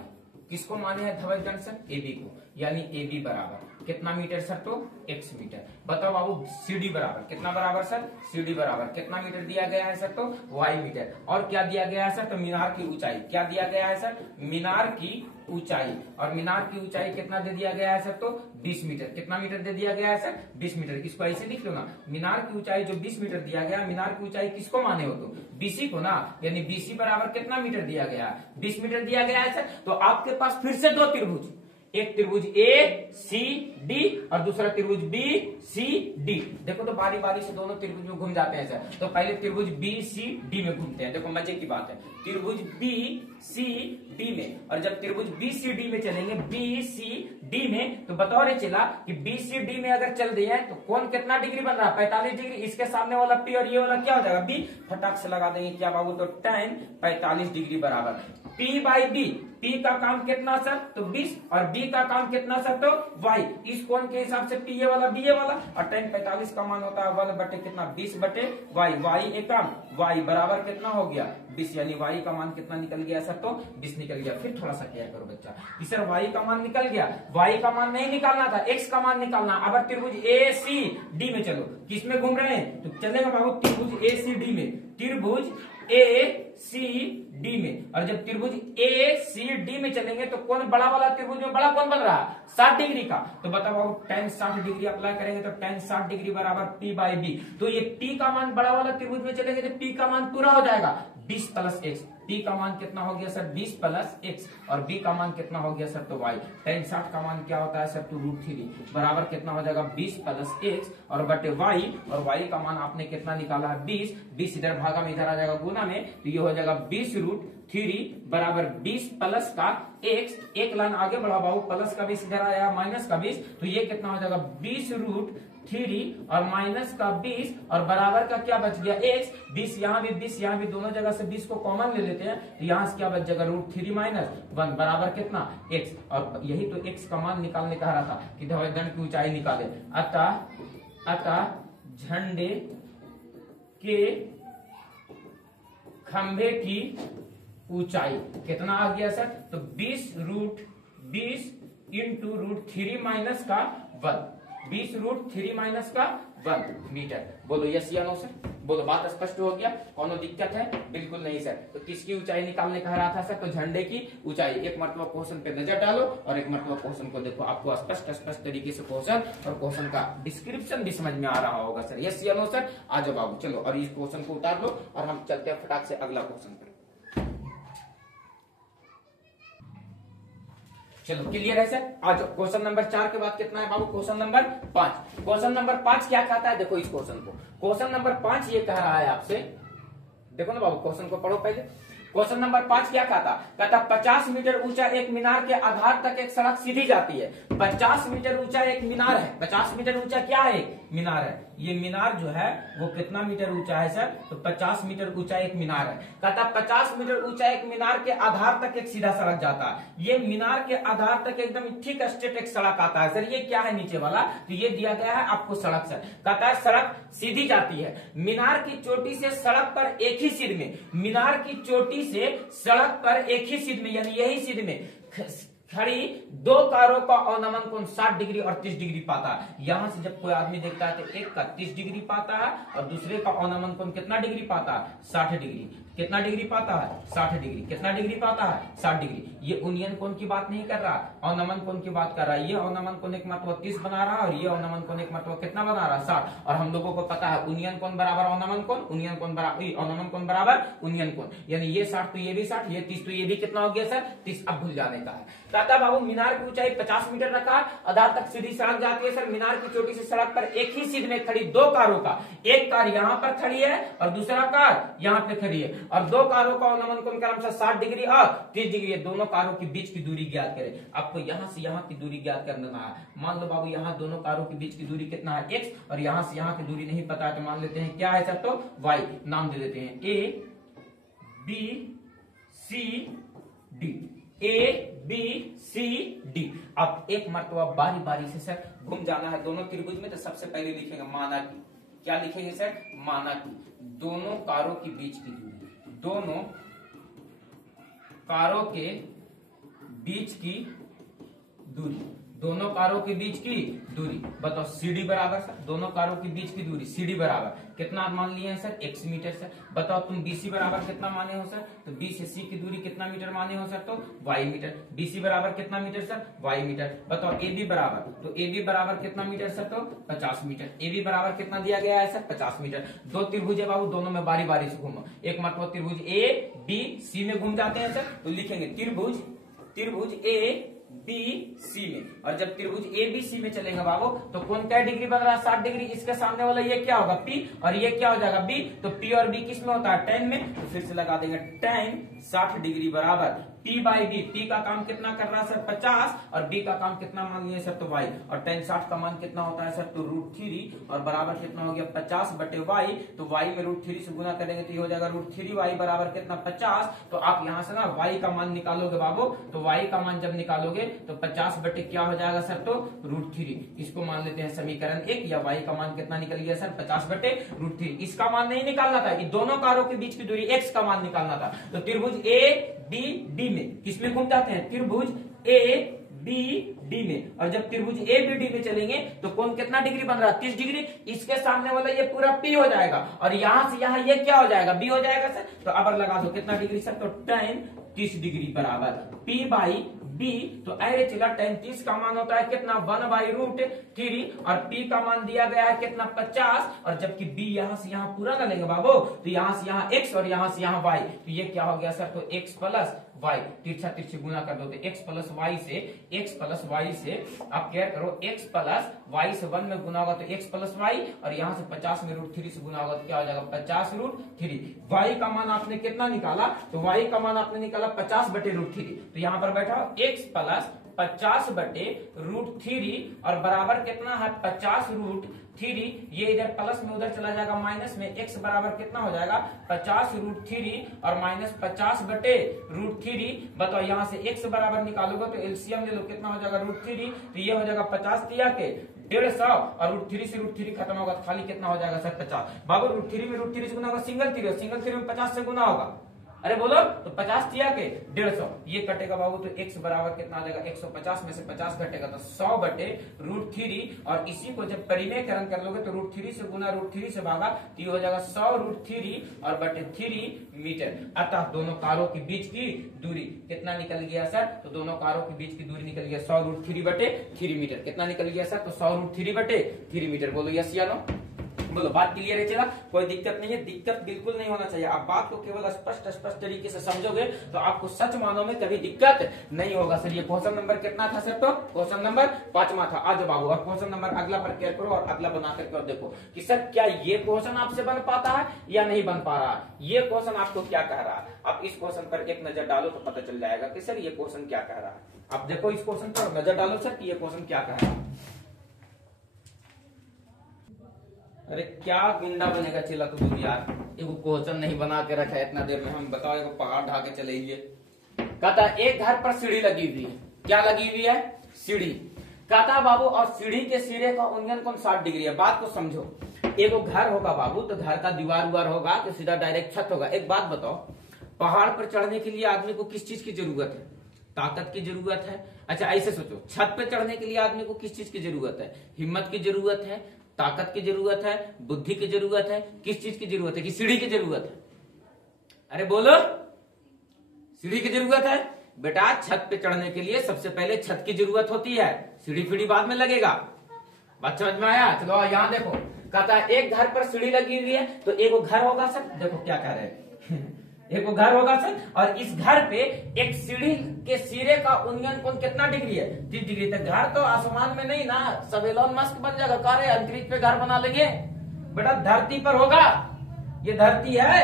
किसको माने हैं ध्वज दंड सर AB को, यानी AB बराबर कितना मीटर सर तो x मीटर। बताओ बाबू CD बराबर कितना बराबर सर CD बराबर कितना मीटर दिया गया है सर तो y मीटर। और क्या दिया गया है सर तो मीनार की ऊंचाई, क्या दिया गया है सर मीनार की ऊंचाई, और मीनार की ऊंचाई कितना दे दिया गया है सर तो 20 मीटर। कितना मीटर दे दिया गया है सर 20 मीटर। इसको ऐसे लिख लो ना, मीनार की ऊंचाई जो 20 मीटर दिया गया, मीनार की ऊंचाई किसको माने हो तो BC को ना, यानी BC बराबर कितना मीटर दिया गया है 20 मीटर दिया गया है सर। तो आपके पास फिर से दो त्रिभुज, एक त्रिभुज ACD और दूसरा त्रिभुज BCD। देखो तो बारी बारी से दोनों त्रिभुज में घूम जाते हैं सर। तो पहले त्रिभुज BCD में घूमते हैं, देखो मजे की बात है, त्रिभुज BCD में, और जब त्रिभुज BCD में चलेंगे BCD में, तो बतौर चला कि BCD में अगर चल दिया है तो कोण कितना डिग्री बन रहा है 45 डिग्री। इसके सामने वाला P और ये वाला क्या हो जाएगा B, फटाक से लगा देंगे क्या बाबू तो tan 45 डिग्री बराबर P बाई B। P का काम कितना सर तो 20 और B डी का काम कितना सर तो वाई, इस कोण के हिसाब से पी ए वाला बी ए वाला, और tan 45 का मान होता है 1 बटे कितना 20 बटे वाई, वाई एक काम वाई बराबर कितना हो गया 20, यानी वाई का मान कितना निकल गया सर तो 20 निकल गया। फिर थोड़ा सा क्या करो बच्चा कि सर वाई का मान निकल गया, वाई का मान नहीं निकालना था, एक्स का मान निकालना। अब त्रिभुज ए सी डी में चलो, किस में घूम रहे हैं तो चलेगा बाबू त्रिभुज ए सी डी में, त्रिभुज ए सी डी में। और जब त्रिभुज ए सी डी में चलेंगे तो कौन बड़ा वाला त्रिभुज में बड़ा कौन बन रहा है 60 डिग्री का, तो बताओ बाबू tan 60 डिग्री अप्लाई करेंगे तो tan 60 डिग्री बराबर p बाई बी, तो ये p का मान बड़ा वाला त्रिभुज में चलेंगे तो p का मान पूरा हो जाएगा 20 प्लस x, p का मान कितना हो गया सर 20 प्लस x, और b का मान कितना हो गया सर तो y, tan 60 का मान क्या होता है सर तो √3 बराबर कितना हो जाएगा 20 प्लस x और बटे y, और y का मान आपने कितना निकाला है 20, 20 इधर भागा में इधर आ जाएगा गुना में, तो ये हो जाएगा 20√3 बराबर 20 प्लस का x, एक लाइन आगे बढ़ा बाबू, प्लस का 20 इधर आया माइनस का 20, तो ये कितना हो जाएगा 20√3 और माइनस का 20 और बराबर का क्या बच गया x, 20 यहाँ भी 20 यहाँ भी, दोनों जगह से 20 को कॉमन ले लेते हैं, तो यहाँ से क्या बच जाएगा √3 - 1 बराबर कितना x, और यही तो x का मान निकालने कह रहा था कि दंड की ऊंचाई निकाले। अतः झंडे के खंभे की ऊंचाई कितना आ गया सर तो 20 इंटू √3 माइनस का 1, 20√3 - का 1 मीटर। बोलो यस या नो सर, बोलो बात स्पष्ट हो गया, कोनो दिक्कत है बिल्कुल नहीं सर। तो किसकी ऊंचाई निकालने कह रहा था सर तो झंडे की ऊंचाई। एक मरतबा क्वेश्चन पे नजर डालो और एक मरतबा क्वेश्चन को देखो, आपको स्पष्ट तरीके से क्वेश्चन और क्वेश्चन का डिस्क्रिप्शन भी समझ में आ रहा होगा सर। यस या नो सर, आ जाओ बाबू चलो, और इस क्वेश्चन को उतार लो और हम चलते हैं फटाक से अगला क्वेश्चन पर। चलो क्लियर है सर, आज क्वेश्चन नंबर 4 के बाद कितना है बाबू क्वेश्चन नंबर 5। क्वेश्चन नंबर 5 क्या कहता है देखो इस क्वेश्चन को, क्वेश्चन नंबर 5 ये कह रहा है आपसे, देखो ना बाबू क्वेश्चन को पढ़ो पहले। क्वेश्चन नंबर 5 क्या कहता 50 मीटर ऊंचा एक मीनार के आधार तक एक सड़क सीधी जाती है। 50 मीटर ऊंचा एक मीनार है, 50 मीटर ऊंचा क्या है एक मीनार है, ये मीनार जो है वो कितना मीटर ऊंचा है सर तो 50 मीटर ऊंचा एक मीनार है। कहता 50 मीटर ऊंचा एक मीनार के आधार तक एक सीधा सड़क जाता है, ये मीनार के आधार तक एकदम ठीक स्ट्रेट एक सड़क आता है सर। ये क्या है नीचे वाला, तो ये दिया गया है आपको सड़क सर। कहता है सड़क सीधी जाती है, मीनार की चोटी से सड़क पर एक ही सीध में, मीनार की चोटी से सड़क पर एक ही सीध में यानी यही सीध में खड़ी दो कारों का अवनमन कोण 60 डिग्री और 30 डिग्री पाता है। यहां से जब कोई आदमी देखता है तो एक का 30 डिग्री पाता है और दूसरे का अवनमन कोण कितना डिग्री पाता है 60 डिग्री। कितना डिग्री पाता है 60 डिग्री। कितना डिग्री पाता है 60 डिग्री। ये उन्नयन कोण की बात नहीं कर रहा, अवनमन कोण की बात कर रहा है। ये अवनमन कोण एक मतलब 30 बना रहा है और ये अवनमन कोण एक मतलब कितना बना रहा है 60। और हम लोगों को पता है उन्नयन कोण बराबर अवनमन कोण, उन्नयन कोण बराबर अवनमन कोण बराबर उन्नयन कोण, यानी ये 60 तो ये भी 60, ये 30 तो ये भी कितना हो गया सर 30। अब भूल जाने का है। कहता बाबू मीनार की ऊंचाई 50 मीटर रखा, आधार तक सीधी सड़क जाती है सर। मीनार की चोटी से सड़क पर एक ही सीध में खड़ी दो कारों का, एक कार यहाँ पर खड़ी है और दूसरा कार यहाँ पे खड़ी है, और दो कारों का अवनमन कोण क्रमशः 60 डिग्री और 30 डिग्री। दोनों कारों के बीच की दूरी ज्ञात करें। आपको यहाँ से यहाँ की दूरी ज्ञात करना है। मान लो बाबू यहाँ दोनों कारों के बीच की दूरी कितना है x, और यहाँ से यहाँ की दूरी नहीं पता है तो मान लेते हैं क्या है सर तो y। नाम दे देते हैं A B C D, A B C D। अब एक मरतबा बारी बारी से सर घूम जाना है दोनों त्रिभुज में। तो सबसे पहले लिखेंगे माना की, क्या लिखेंगे सर माना की दोनों कारों के बीच की दूरी, दोनों कारों के बीच की दूरी, दोनों कारों के बीच की दूरी बताओ CD बराबर सर, दोनों कारों के बीच की दूरी CD बराबर कितना मान लिए हैं सर x मीटर सर। बताओ तुम BC बराबर कितना माने हो सर, तो B से C की दूरी कितना मीटर माने हो सर तो y मीटर। BC बराबर कितना मीटर सर y मीटर। बताओ AB बराबर, तो AB बराबर कितना मीटर सर तो 50 मीटर। AB बराबर कितना दिया गया है सर 50 मीटर। दो त्रिभुज है बाबू, दोनों में बारी बारी से घूमो। एक मतलब त्रिभुज A B C में घूम जाते हैं सर, तो लिखेंगे त्रिभुज A B C में। और जब त्रिभुज A B C में चलेगा बाबू तो कौन क्या डिग्री बन रहा है 60 डिग्री। इसके सामने वाला ये क्या होगा P और ये क्या हो जाएगा B, तो P और B किस में होता है tan में, तो फिर से लगा देंगे tan 60 डिग्री बराबर P बाई बी, P का काम कितना कर रहा है सर 50 और B का काम कितना मान लिया सर तो Y, और tan 60 का मान कितना होता है सर तो √3 और बराबर कितना हो गया 50 बटे Y, तो Y में √3 से गुना करेंगे तो ये हो जाएगा √3Y बराबर कितना 50। तो आप यहाँ से ना Y का मान निकालोगे बाबू, तो Y का मान जब निकालोगे तो 50 बटे क्या हो जाएगा सर तो √3, इसको मान लेते हैं समीकरण 1, या Y का मान कितना निकल गया सर 50 बटे √3। इसका मान नहीं निकालना था, दोनों कारों के बीच की दूरी x का मान निकालना था। तो त्रिभुज ए बी डी में किसमें घूम जाते हैं, त्रिभुज ए बी डी में, और जब त्रिभुज ए बी डी में चलेंगे तो कोण कितना डिग्री बन रहा है 30 डिग्री, इसके सामने वाला ये पूरा P हो जाएगा और यहां से यहां ये क्या हो जाएगा B हो जाएगा सर। तो अब लगा दो कितना डिग्री सर तो tan 30 डिग्री बराबर P बाई B। तो अरे चला tan 30 का मान होता है कितना 1/√3 और P का मान दिया गया है कितना 50, और जबकि B यहां से यहां पूरा ना लेंगे बाबू, तो यहां से यहां x और यहां से यहां y, तो ये क्या हो गया सर तो x प्लस y, तिरछा तिरछी गुना कर दो तो x प्लस y से आप क्या करो x प्लस y से 1 में गुना होगा तो x प्लस y, और यहाँ से 50 में √3 से गुना होगा तो क्या हो जाएगा 50√3। y का मान आपने कितना निकाला, तो y का मान आपने निकाला 50 बटे √3, तो यहाँ पर बैठा x प्लस 50 बटे √3 और बराबर कितना है 50√3, ये इधर प्लस में उधर चला जाएगा माइनस में, x बराबर कितना हो जाएगा 50√3 और माइनस 50 बटे √3। बताओ यहाँ से x बराबर निकालोगे तो एलसीएम ले लो कितना हो जाएगा √3, तो ये हो जाएगा 50 दिया के 150 और √3 से √3 खत्म होगा तो खाली कितना हो जाएगा सर 50। बाबू √3 में √3 से गुना होगा सिंगल 3 में 50 से गुना होगा, अरे बोलो तो 50 दिया के 150, ये कटेगा बाबू तो x बराबर कितना आ जाएगा 150 में से 50 घटेगा तो 100 बटे √3, और इसी को जब परिमेयकरण कर लोगे तो √3 से गुना √3 से भागा तो ये हो जाएगा 100√3 और बटे 3 मीटर। अतः दोनों कारों के बीच की दूरी कितना निकल गया सर, तो दोनों कारों के बीच की दूरी निकल गया 100√3 बटे 3 मीटर। कितना निकल गया सर तो 100√3 बटे 3 मीटर। बोलो यस या नो, बोलो बात क्लियर है चला, कोई दिक्कत नहीं है, दिक्कत बिल्कुल नहीं होना चाहिए। आप बात को केवल स्पष्ट तरीके से समझोगे तो आपको सच मानों में कभी दिक्कत नहीं होगा। सर ये क्वेश्चन नंबर कितना था सर, तो क्वेश्चन नंबर 5वां था। आज बाबू और क्वेश्चन नंबर अगला पर क्या करो और अगला बना करके और देखो कि सर क्या ये क्वेश्चन आपसे बन पाता है या नहीं बन पा रहा है, ये क्वेश्चन आपको क्या कह रहा है। आप इस क्वेश्चन पर एक नजर डालो तो पता चल जाएगा कि सर ये क्वेश्चन क्या कह रहा है। आप देखो इस क्वेश्चन पर नजर डालो सर कि ये क्वेश्चन क्या कह रहा है। अरे क्या गुंडा बनेगा चिल्ला तो दूर यार, एगो क्वेश्चन नहीं बना के रखा है इतना देर में। हम बताओ एगो पहाड़ ढा के चले लिए। कहता एक घर पर सीढ़ी लगी हुई है, क्या लगी हुई है सीढ़ी। कहता बाबू और सीढ़ी के सिरे का उन्नयन कोण 60 डिग्री है। बात को समझो, एगो घर होगा बाबू तो घर का दीवार उवार होगा तो सीधा डायरेक्ट छत होगा। एक बात बताओ, पहाड़ पर चढ़ने के लिए आदमी को किस चीज की जरूरत है, ताकत की जरूरत है। अच्छा ऐसे सोचो, छत पे चढ़ने के लिए आदमी को किस चीज की जरूरत है, हिम्मत की जरूरत है, ताकत की जरूरत है, बुद्धि की जरूरत है, किस चीज की जरूरत है कि सीढ़ी की जरूरत है। अरे बोलो सीढ़ी की जरूरत है बेटा। छत पे चढ़ने के लिए सबसे पहले छत की जरूरत होती है, सीढ़ी फीढ़ी बाद में लगेगा। बात समझ में आया। चलो यहाँ देखो, कहता है एक घर पर सीढ़ी लगी हुई है तो एक घर होगा सर। देखो क्या कह रहे हैं एक घर होगा सर, और इस घर पे एक सीढ़ी के सिरे का उन्नयन कोण कितना डिग्री है 30 डिग्री। तक घर तो आसमान में नहीं ना, सब एलोन मस्क बन जाएगा, कार्य अंतरिक्ष पे घर बना लेंगे बेटा, धरती पर होगा। ये धरती है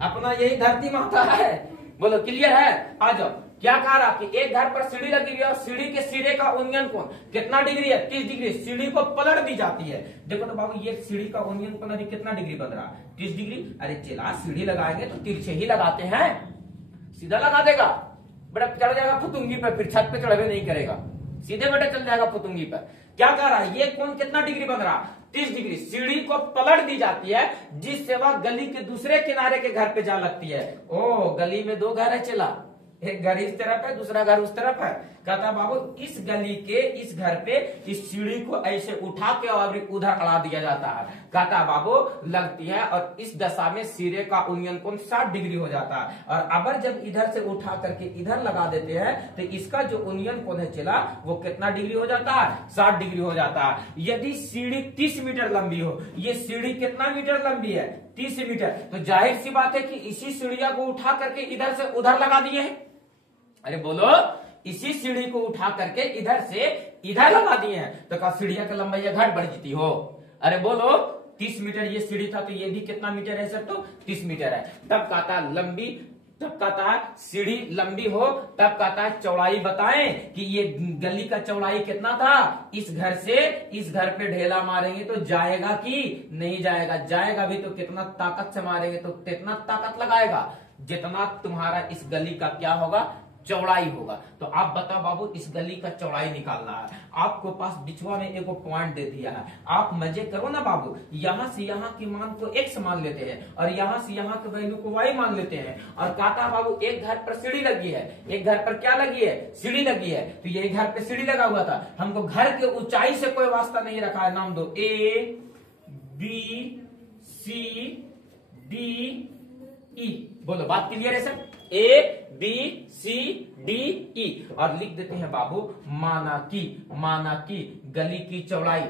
अपना, यही धरती माता है। बोलो क्लियर है। आ जाओ, क्या कह रहा कि एक घर पर सीढ़ी लगी हुई है और सीढ़ी के सिरे का उन्नयन कोण कितना डिग्री है 30 डिग्री। सीढ़ी को पलट दी जाती है। देखो तो बाबू ये सीढ़ी का उन्नयन कोण अभी कितना डिग्री बन रहा है 30 डिग्री। अरे चला सीढ़ी लगाएंगे तो तिरछे ही लगाते हैं, सीधा लगा देगा बेटा, चढ़ जाएगा फुतुंगी पर, फिर छत पे चढ़वे नहीं करेगा, सीधे बेटा चल जाएगा फुतुंगी पर। क्या कह रहा है ये कोण कितना डिग्री बन रहा 30 डिग्री। सीढ़ी को पलट दी जाती है जिससे वह गली के दूसरे किनारे के घर पे जा लगती है। ओ गली में 2 घर है चला, एक घर इस तरफ है दूसरा घर उस तरफ है। कहता बाबू इस गली के इस घर पे इस सीढ़ी को ऐसे उठा के और उधर अड़ा दिया जाता है। कहता बाबू लगती है और इस दशा में सिरे का उन्नयन कोण 60 डिग्री हो जाता है। और अगर जब इधर से उठा करके इधर लगा देते हैं तो इसका जो उन्नयन कोण है चला वो कितना डिग्री हो जाता है 60 डिग्री हो जाता है। यदि सीढ़ी 30 मीटर लंबी हो, ये सीढ़ी कितना मीटर लंबी है 30 मीटर, तो जाहिर सी बात है कि इसी सीढ़िया को उठा करके इधर से उधर लगा दिए हैं। अरे बोलो इसी सीढ़ी को उठा करके इधर से इधर लगा दिए हैं तो क्या सीढ़िया की लंबाई घट बढ़ जाती हो। अरे बोलो 30 मीटर ये सीढ़ी था तो ये भी कितना मीटर है सर तो 30 मीटर है। तब कहता लंबी तब कहता है सीढ़ी लंबी हो, तब कहता है चौड़ाई बताएं कि ये गली का चौड़ाई कितना था। इस घर से इस घर पे ढेला मारेंगे तो जाएगा कि नहीं जाएगा, जाएगा भी तो कितना ताकत से मारेंगे तो कितना ताकत लगाएगा, जितना तुम्हारा इस गली का क्या होगा, चौड़ाई होगा। तो आप बताओ बाबू, इस गली का चौड़ाई निकालना है, आपको पास बिछुआ में एक पॉइंट दे दिया है, आप मजे करो ना बाबू। यहां से यहां की मान को x मान लेते हैं और यहां से यहां के वैल्यू को y मान लेते हैं, और कहता है बाबू एक घर पर सीढ़ी लगी है, एक घर पर क्या लगी है, सीढ़ी लगी है। तो ये घर पे सीढ़ी लगा हुआ था, हमको घर के ऊंचाई से कोई वास्ता नहीं रखा है, नाम दो A B C D E। बोलो बात क्लियर है sir, A B C D E। और लिख देते हैं बाबू माना कि गली की चौड़ाई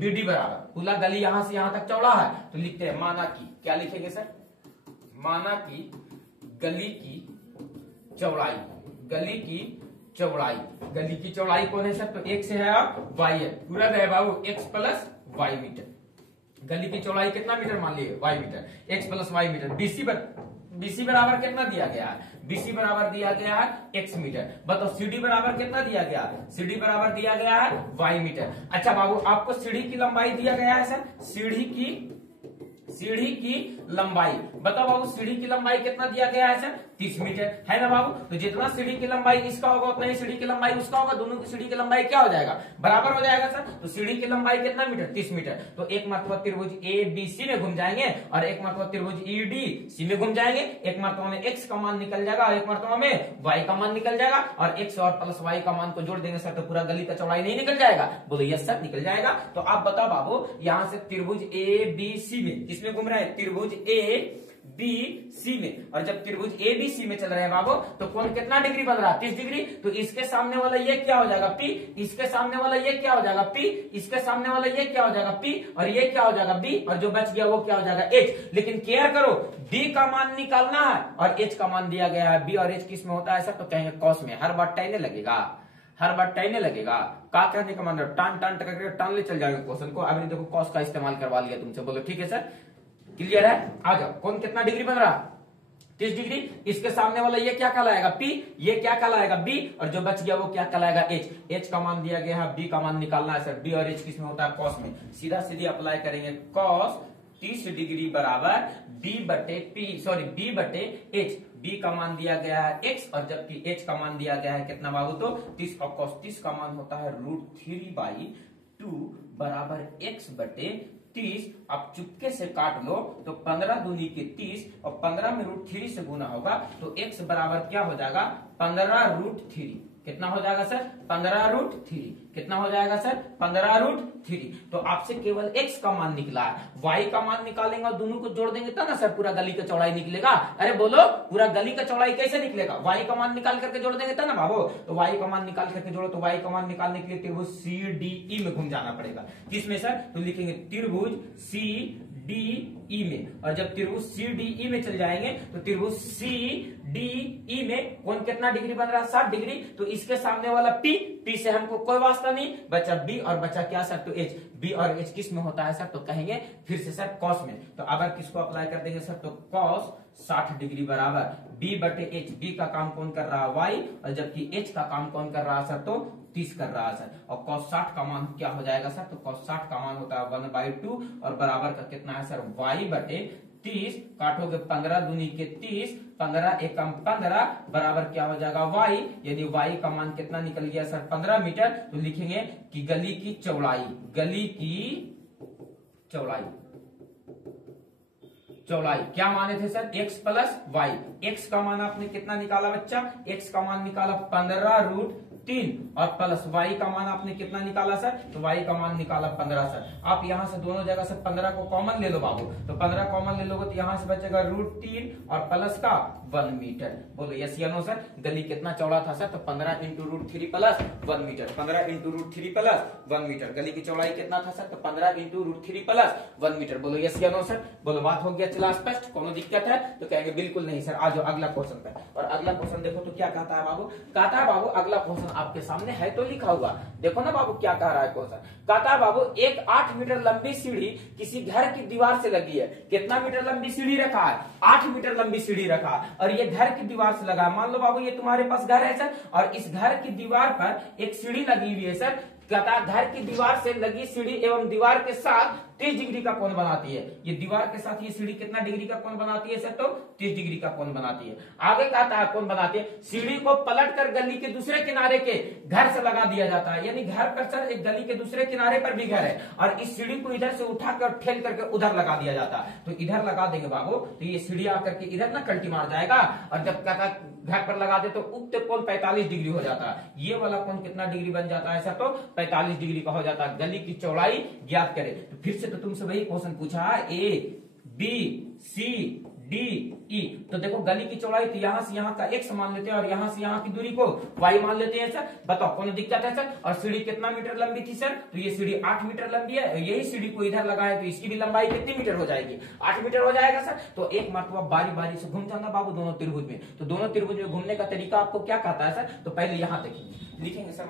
BD बराबर, पूरा गली यहां से यहां तक चौड़ा है, तो लिखते हैं माना कि, क्या लिखेंगे सर, माना कि गली की चौड़ाई, गली की चौड़ाई कौन है सर, तो x से है और y है, पूरा है बाबू x प्लस y मीटर। गली की चौड़ाई कितना मीटर मान लिए, y metre, x plus y metre. BC बराबर कितना दिया गया है, BC बराबर दिया गया है x मीटर। बताओ CD बराबर कितना दिया गया है, CD बराबर दिया गया है y मीटर। अच्छा बाबू, आपको सीढ़ी की लंबाई दिया गया है सर, सीढ़ी की लंबाई बताओ बाबू, सीढ़ी की लंबाई कितना दिया गया है सर, 30 मीटर है ना बाबू। तो जितना सीढ़ी की लंबाई इसका होगा उतना ही सीढ़ी की लंबाई उसका होगा, दोनों की सीढ़ी की लंबाई क्या हो जाएगा, बराबर हो जाएगा सर। तो सीढ़ी की लंबाई कितना मीटर, 30 मीटर। तो एक मरतबा त्रिभुज ABC में घूम जाएंगे और एक मरतबा त्रिभुज EDC में घूम जाएंगे, एक मरतबा में x का मान निकल जाएगा और एक मरतबा में y का मान निकल जाएगा, और x और प्लस y का मान को जोड़ देंगे सर तो पूरा गली का चौड़ाई नहीं निकल जाएगा, बोलो यस सर निकल जाएगा। तो आप बताओ बाबू, यहां से त्रिभुज ABC में किसमें घूम रहे हैं, त्रिभुज ABC में, और जब त्रिभुज ABC में चल रहे हैं बाबू तो कौन कितना डिग्री बन रहा है, 30 डिग्री। तो इसके सामने वाला ये क्या हो जाएगा P, इसके सामने वाला ये क्या हो जाएगा P, इसके सामने वाला ये क्या हो जाएगा P, और ये क्या हो जाएगा B, और जो बच गया वो क्या हो जाएगा H। लेकिन केयर करो, B का मान निकालना है और H का मान दिया गया है, B और H किस में होता है सर, तो कहेंगे कॉस में। हर बार टाइने लगेगा, हर बार टाइने लगेगा, का कहने का मतलब टान टान करके टान ले चल जाएगा क्वेश्चन को। अभी देखो कॉस का इस्तेमाल करवा लिया तुमसे, बोलो ठीक है सर, क्लियर है। आ जाओ, कौन कितना डिग्री बन रहा, 30 डिग्री। इसके सामने वाला ये क्या कहलाएगा P, ये क्या कहलाएगा B, और जो बच गया वो क्या कहलाएगा H। H का मान दिया गया है, B का मान निकालना है सर। B और H किस में होता है, कॉस में। सीधा सीधी अप्लाई करेंगे, कॉस 30 डिग्री बराबर B बटे H। B का मान दिया गया है x और जबकि H का मान दिया गया है कितना बाबू, तो 30, और cos 30 का मान होता है √3/2 बराबर x बटे 30। अब चुपके से काट लो तो 15 दूनी के 30 और 15 में √3 से गुना होगा तो x बराबर क्या हो जाएगा, 15√3। कितना हो जाएगा सर, 15√3। कितना हो जाएगा सर, 15√3। तो आपसे केवल x का मान निकला है, y का मान निकालेंगे और दोनों को जोड़ देंगे तब ना सर पूरा गली का चौड़ाई निकलेगा। अरे बोलो, पूरा गली का चौड़ाई कैसे निकलेगा, y का मान निकाल करके जोड़ देंगे तब ना बाबू। तो y का मान निकाल करके जोड़ो, तो y का मान निकालने के लिए त्रिभुज CDE में घूम जाना पड़ेगा। किसमें सर, तो लिखेंगे त्रिभुज CDE में, और जब त्रिभुज CDE में चल जाएंगे तो त्रिभुज CDE में कौन कितना डिग्री बन रहा है, 60 डिग्री। तो इसके सामने वाला P से हमको कोई वास्ता नहीं, बचा B और बचा क्या सर, तो H। B और H किस में होता है सर, तो कहेंगे फिर से सर कॉस में। तो अगर किसको अप्लाई कर देंगे सर, तो कॉस 60 डिग्री बराबर B बटे H। B का काम कौन कर रहा है, Y, और जबकि H का काम कौन कर रहा है सर, तो 30 कर रहा है सर। और cos 60 का मान क्या हो जाएगा सर, तो cos 60 का मान होता है 1/2 और बराबर का कितना है सर, y बटे 30। काटोगे 15 दूनी के 30, 15 एकम 15 बराबर क्या हो जाएगा y, यानी y का मान कितना निकल गया सर, 15 मीटर। तो लिखेंगे कि गली की चौड़ाई, गली की चौड़ाई क्या माने थे sir, x plus y। x का मान आपने कितना निकाला बच्चा, x का मान निकाला 15√3 और प्लस y का मान आपने कितना निकाला सर, तो y का मान निकाला 15 सर। आप यहां से दोनों जगह से 15 को कॉमन ले लो बाबू, तो 15 कॉमन ले लोगे तो यहां से बचेगा √3 और प्लस का 1 मीटर। बोलो यस या नो सर। गली कितना चौड़ा था सर, तो 15 × √3 प्लस 1 मीटर, 15 × √3 प्लस 1 मीटर। गली की चौड़ाई कितना था सर, तो 15 × √3 प्लस 1 मीटर। बोलो यस या नो सर। बोलो बात हो गया। चला स्पष्ट, कोनो दिक्कत है? तो कहेंगे बिल्कुल नहीं सर। आज अगला क्वेश्चन पे, और अगला क्वेश्चन देखो तो क्या कहता है बाबू, कहता है बाबू अगला क्वेश्चन आपके सामने है तो लिखा हुआ, देखो ना बाबू क्या कह रहा है क्वेश्चन। कहता है बाबू एक 8 मीटर लंबी सीढ़ी किसी घर की दीवार से लगी है। कितना मीटर लंबी सीढ़ी रखा है? 8 मीटर लंबी सीढ़ी रखा है, और ये घर की दीवार से लगा है। मान लो बाबू ये तुम्हारे पास घर है सर, और इस घर की दीवार पर एक सीढ़ी लगी हुई है सर। कहता है घर की दीवार से लगी सीढ़ी एवं दीवार के साथ 30 डिग्री का कोण बनाती है। ये दीवार के साथ ये सीढ़ी कितना डिग्री का कोण बनाती है सर? तो 30 डिग्री का कोण बनाती है। आगे कहता है कौन बनाती है? सीढ़ी को पलट कर गली के दूसरे किनारे के घर से लगा दिया जाता है। यानी घर पर सर एक गली के दूसरे किनारे पर भी घर है, और इस सीढ़ी को इधर से उठाकर ठेल करके उधर लगा दिया जाता है। तो इधर लगा देंगे बाबू तो ये सीढ़ी आकर के इधर ना कल्टी मार जाएगा, और जब कहता घर पर लगा दे तो उक्त कोण 45 डिग्री हो जाता है। ये वाला कोण कितना डिग्री बन जाता है सर? तो 45 डिग्री का हो जाता है। गली की चौड़ाई ज्ञात करें। तो फिर से तो तुमसे वही क्वेश्चन पूछा है, A B C D E. तो देखो गली की चौड़ाई तो यहाँ से यहाँ का x मान लेते हैं, और यहाँ से यहाँ की दूरी को y मान लेते हैं सर। बताओ कौन दिक्कत है सर? और सीढ़ी कितना मीटर लंबी थी सर? तो ये सीढ़ी 8 मीटर लंबी है। यही सीढ़ी को इधर लगाए तो इसकी भी लंबाई कितनी मीटर हो जाएगी? 8 मीटर हो जाएगा सर। तो एक मरतबा बारी बारी से घूम जाना बाबू दोनों त्रिभुज में। तो दोनों त्रिभुज में घूमने का तरीका आपको क्या कहता है सर? तो पहले यहाँ देखेंगे, लिखेंगे सर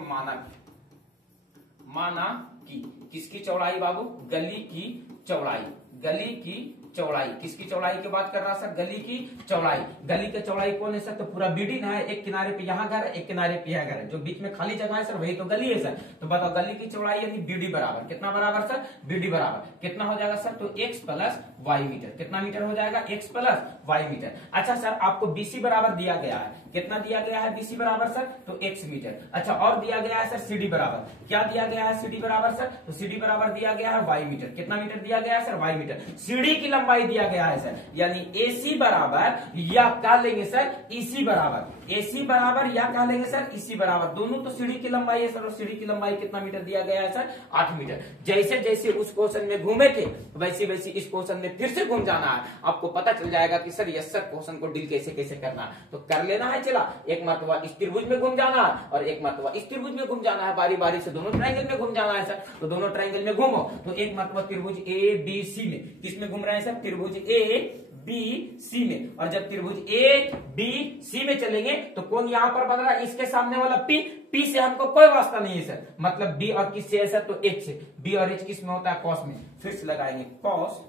माना कि किसकी चौड़ाई बाबू? गली की चौड़ाई। गली की चौड़ाई किसकी चौड़ाई की बात कर रहा सर? गली की चौड़ाई। गली की चौड़ाई कौन है सर? तो पूरा बीडी ना है, एक किनारे पे यहाँ घर है, एक किनारे पे यह घर है, जो बीच में खाली जगह है सर वही तो गली है सर। तो बताओ गली की चौड़ाई यानी बीडी बराबर कितना बराबर सर? बीडी बराबर कितना हो जाएगा सर? तो x प्लस वाई मीटर। कितना मीटर हो जाएगा? x plus y metre. अच्छा सर आपको बीसी बराबर दिया गया है, कितना दिया गया है बीसी बराबर सर? तो x मीटर। अच्छा और दिया गया है सर सीडी बराबर, क्या दिया गया है सीडी बराबर सर? तो सीडी बराबर दिया गया है y मीटर। कितना मीटर दिया गया है सर? y metre. सीडी की लंबाई दिया गया है सर, यानी AC बराबर या क्या लेंगे सर? EC बराबर। AC बराबर या क्या लेंगे सर? EC बराबर। दोनों तो सीढ़ी की लंबाई है सर, और सीढ़ी की लंबाई कितना मीटर दिया गया है सर? 8 मीटर। जैसे जैसे उस क्वेश्चन में घूमे थे वैसे वैसे इस क्वेश्चन में फिर से घूम जाना है। आपको पता चल जाएगा कि सर यस सर क्वेश्चन को डील कैसे कैसे करना है। तो कर लेना है। चला एक मरतबा इस त्रिभुज में घूम जाना है, और एक मरतबा इस त्रिभुज में घूम जाना है। बारी बारी से दोनों ट्रायंगल में घूम जाना है सर। तो दोनों ट्रायंगल में घूमो। तो एक मरतबा त्रिभुज ABC में किस में घूम रहे हैं सर? त्रिभुज ABC में। और जब त्रिभुज ABC में चलेंगे तो कौन यहां पर बन रहा है? इसके सामने वाला P से हमको कोई वास्ता नहीं है सर। मतलब B और किससे है सर? तो H से। B और H किस में होता है? कॉस में। फिर से लगाएंगे कॉस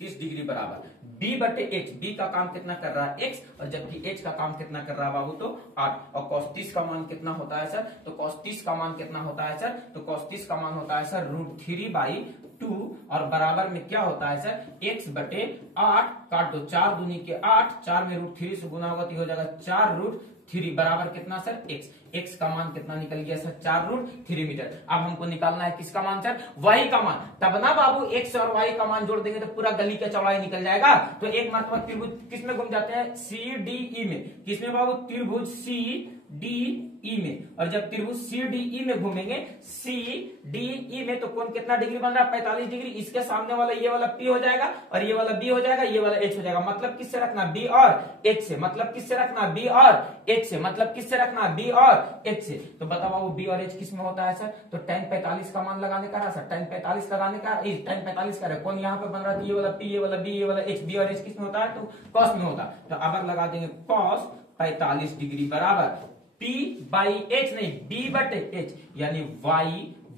30 डिग्री बराबर B बटे H। B का काम कितना कर रहा है? X, और जबकि H का काम कितना कर रहा है बाबू? तो 8। और cos 30 का मान कितना होता है सर? तो cos 30 का मान कितना होता है सर? तो cos 30 का मान होता है सर √3/2, और बराबर में क्या होता है सर? x बटे 8। काट दो, 4 दूनी के 8, 4 में √3 से गुना होगा तो हो जाएगा 4√3 बराबर कितना सर? x। x का मान कितना निकल गया सर? 4√3 मीटर। अब हमको निकालना है किसका मान सर? y का मान। तब ना बाबू x और y का मान जोड़ देंगे तो पूरा गली का चौड़ाई निकल जाएगा। तो एक मरतबा त्रिभुज किस में घूम जाते हैं? CDE में। किसमें बाबू? त्रिभुज CDE में। और जब त्रिभुज CDE में घूमेंगे, CDE में, तो कौन कितना डिग्री बन रहा है? 45 डिग्री। इसके सामने वाला ये वाला P हो जाएगा, और ये वाला B हो जाएगा, ये वाला H हो जाएगा। मतलब किससे रखना? B और H से। मतलब किससे रखना? B और H से। मतलब किससे रखना? B और H से। तो बताओ बाबू B और H किस में होता है सर? तो tan 45 का मान लगाने का है सर। tan 45 लगाने का, tan 45 का है। कौन यहाँ पे बन रहा है? ये वाला P, ये वाला B, ये वाला H। B और H किस में होता है? तो cos में होता है। तो अब लगा देंगे cos 45 डिग्री बराबर P बाई H, नहीं B बटे H, यानी Y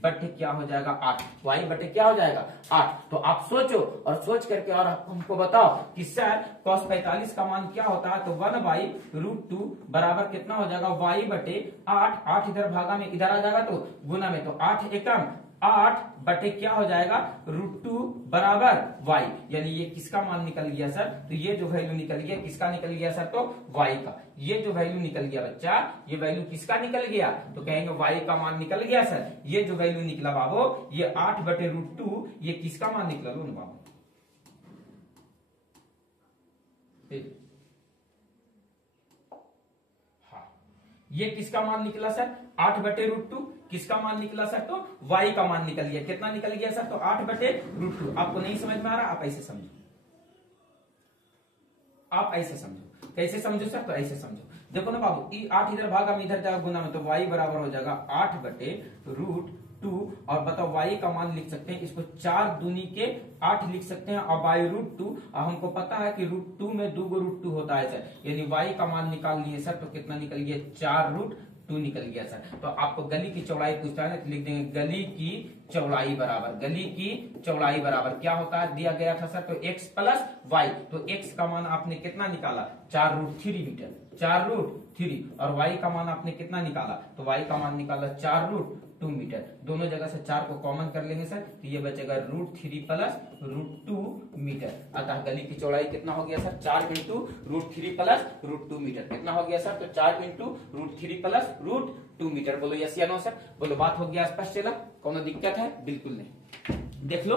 बटे क्या हो जाएगा? 8। Y बटे क्या हो जाएगा? 8। तो आप सोचो, और सोच करके और हमको बताओ कि सर cos 45 का मान क्या होता है? तो 1/√2 बराबर कितना हो जाएगा? Y बटे 8। 8 इधर भागा में इधर आ जाएगा तो गुना में, तो 8 एकम 8 बटे क्या हो जाएगा? √2 बराबर y। यानी ये किसका मान निकल गया सर? तो ये जो वैल्यू निकल गया किसका निकल गया सर? तो y का। ये जो वैल्यू निकल गया बच्चा, ये वैल्यू किसका निकल गया? तो कहेंगे y का मान निकल गया सर। ये जो वैल्यू निकला बाबू, ये 8 बटे √2, ये किसका मान निकला? लो ना बाबू, ये किसका मान निकला सर? 8 बटे √2। किसका मान निकला सर? तो y का मान निकल गया। कितना निकल गया सर? तो 8 बटे √2। आपको नहीं समझ में आ रहा? आप ऐसे समझो, आप ऐसे समझो। कैसे समझो सर? तो ऐसे समझो। देखो ना बाबू, 8 इधर भागा में इधर जाएगा गुना में, तो y बराबर हो जाएगा 8 बटे और बताओ y का मान लिख सकते हैं, इसको 4 दूनी के 8 लिख सकते हैं और बाई √2। और हमको पता है कि √2 में 2 √2 होता है सर, यानी y का मान निकाल लिए सर, तो कितना निकल गया 4√2 निकल गया सर। तो आपको गली की चौड़ाई पूछता है ना, तो लिख देंगे गली की चौड़ाई बराबर, गली की चौड़ाई बराबर क्या होता है, दिया गया था सर, तो x प्लस y। तो x का मान आपने कितना निकाला 4√3 मीटर, 4√3, और y का मान आपने कितना निकाला, तो y का मान निकाला 4√2 मीटर। दोनों जगह से 4 को कॉमन कर लेंगे सर, तो ये बचेगा √3 प्लस √2 मीटर। अतः गली की चौड़ाई कितना हो गया सर, 4 इंटू √3 प्लस √2 मीटर। कितना हो गया सर, तो 4 इंटू √3 प्लस √2 मीटर। बोलो यस या नो सर, बोलो बात हो गया स्पष्ट चला, कोनो दिक्कत है, बिल्कुल नहीं। देख लो,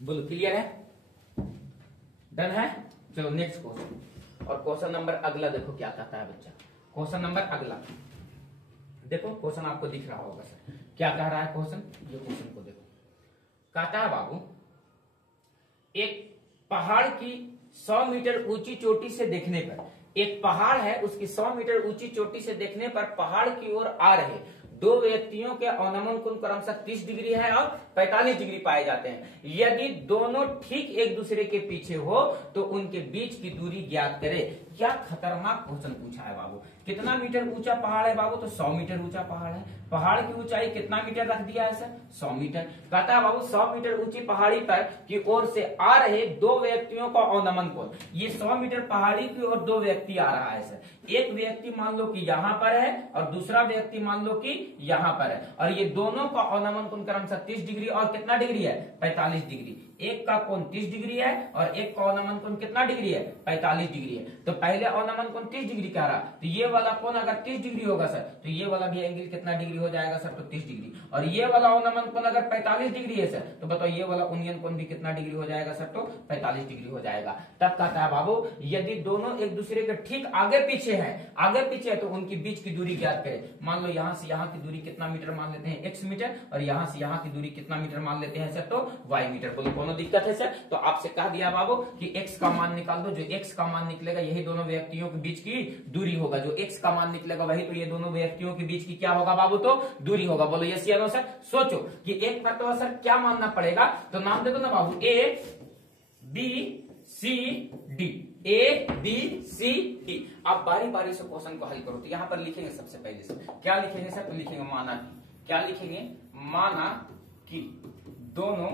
बोलो क्लियर है, डन है। चलो नेक्स्ट क्वेश्चन, और क्वेश्चन नंबर अगला देखो क्या कहता है बच्चा। क्वेश्चन नंबर अगला देखो, क्वेश्चन आपको दिख रहा होगा सर, क्या कह रहा है क्वेश्चन, ये क्वेश्चन को देखो। कहता है बाबू, एक पहाड़ की 100 मीटर ऊंची चोटी से देखने पर, एक पहाड़ है उसकी 100 मीटर ऊंची चोटी से देखने पर पहाड़ की ओर आ रहे दो व्यक्तियों के अवनमन कोण क्रमशः 30 डिग्री है और 45 डिग्री पाए जाते हैं। यदि दोनों ठीक एक दूसरे के पीछे हो तो उनके बीच की दूरी ज्ञात करें। क्या खतरनाक क्वेश्चन पूछा है बाबू। कितना मीटर ऊंचा पहाड़ है बाबू, तो 100 मीटर ऊंचा पहाड़ है। पहाड़ की ऊंचाई कितना मीटर रख दिया है सर, 100 मीटर। कहता है बाबू 100 मीटर ऊंची पहाड़ी पर की ओर से आ रहे दो व्यक्तियों का अवनमन कोण, ये 100 मीटर पहाड़ी की ओर दो व्यक्ति आ रहा है सर। एक व्यक्ति मान लो कि यहाँ पर है और दूसरा व्यक्ति मान लो कि यहाँ पर है, और ये दोनों का अवनमन कोण क्रमशः 30 डिग्री और कितना डिग्री है, 45 डिग्री। एक का कोण 30 डिग्री है और एक का अवनमन कोण कितना डिग्री है, 45 डिग्री है। तो पहले अवनमन कोण 30 डिग्री कह रहा, तो ये वाला कोण अगर 30 डिग्री होगा सर, तो ये वाला भी एंगल कितना डिग्री हो जाएगा सर, तो 30 डिग्री। और ये वाला अवनमन कोण अगर 45 डिग्री है सर, तो बताओ ये वाला उन्नयन कोण भी कितना डिग्री हो जाएगा सर, तो 45 डिग्री हो जाएगा। तब कहता है बाबू यदि दोनों एक दूसरे के ठीक आगे पीछे है, आगे पीछे है, तो उनकी बीच की दूरी ज्ञात करें। मान लो यहाँ से यहाँ की दूरी कितना मीटर मान लेते हैं, x मीटर, और यहाँ से यहाँ की दूरी कितना मीटर मान लेते हैं सर, तो y मीटर। बोलो कोनो दिक्कत है सर। तो आपसे कह दिया बाबू कि x का मान निकाल दो, जो x का मान निकलेगा यही दोनों व्यक्तियों के बीच की दूरी होगा। जो x का मान निकलेगा वही तो ये दोनों व्यक्तियों के बीच की क्या होगा बाबू, तो दूरी होगा। बोलो यस या नो सर। सोचो कि एक पर तो सर क्या मानना पड़ेगा, तो नाम दे दो ना बाबू, A B C D, A B C D। आप बारी बारी से क्वेश्चन को हल करो। तो यहाँ पर लिखेंगे सबसे पहले से क्या लिखेंगे सर, तो लिखेंगे माना कि, क्या लिखेंगे, माना कि दोनों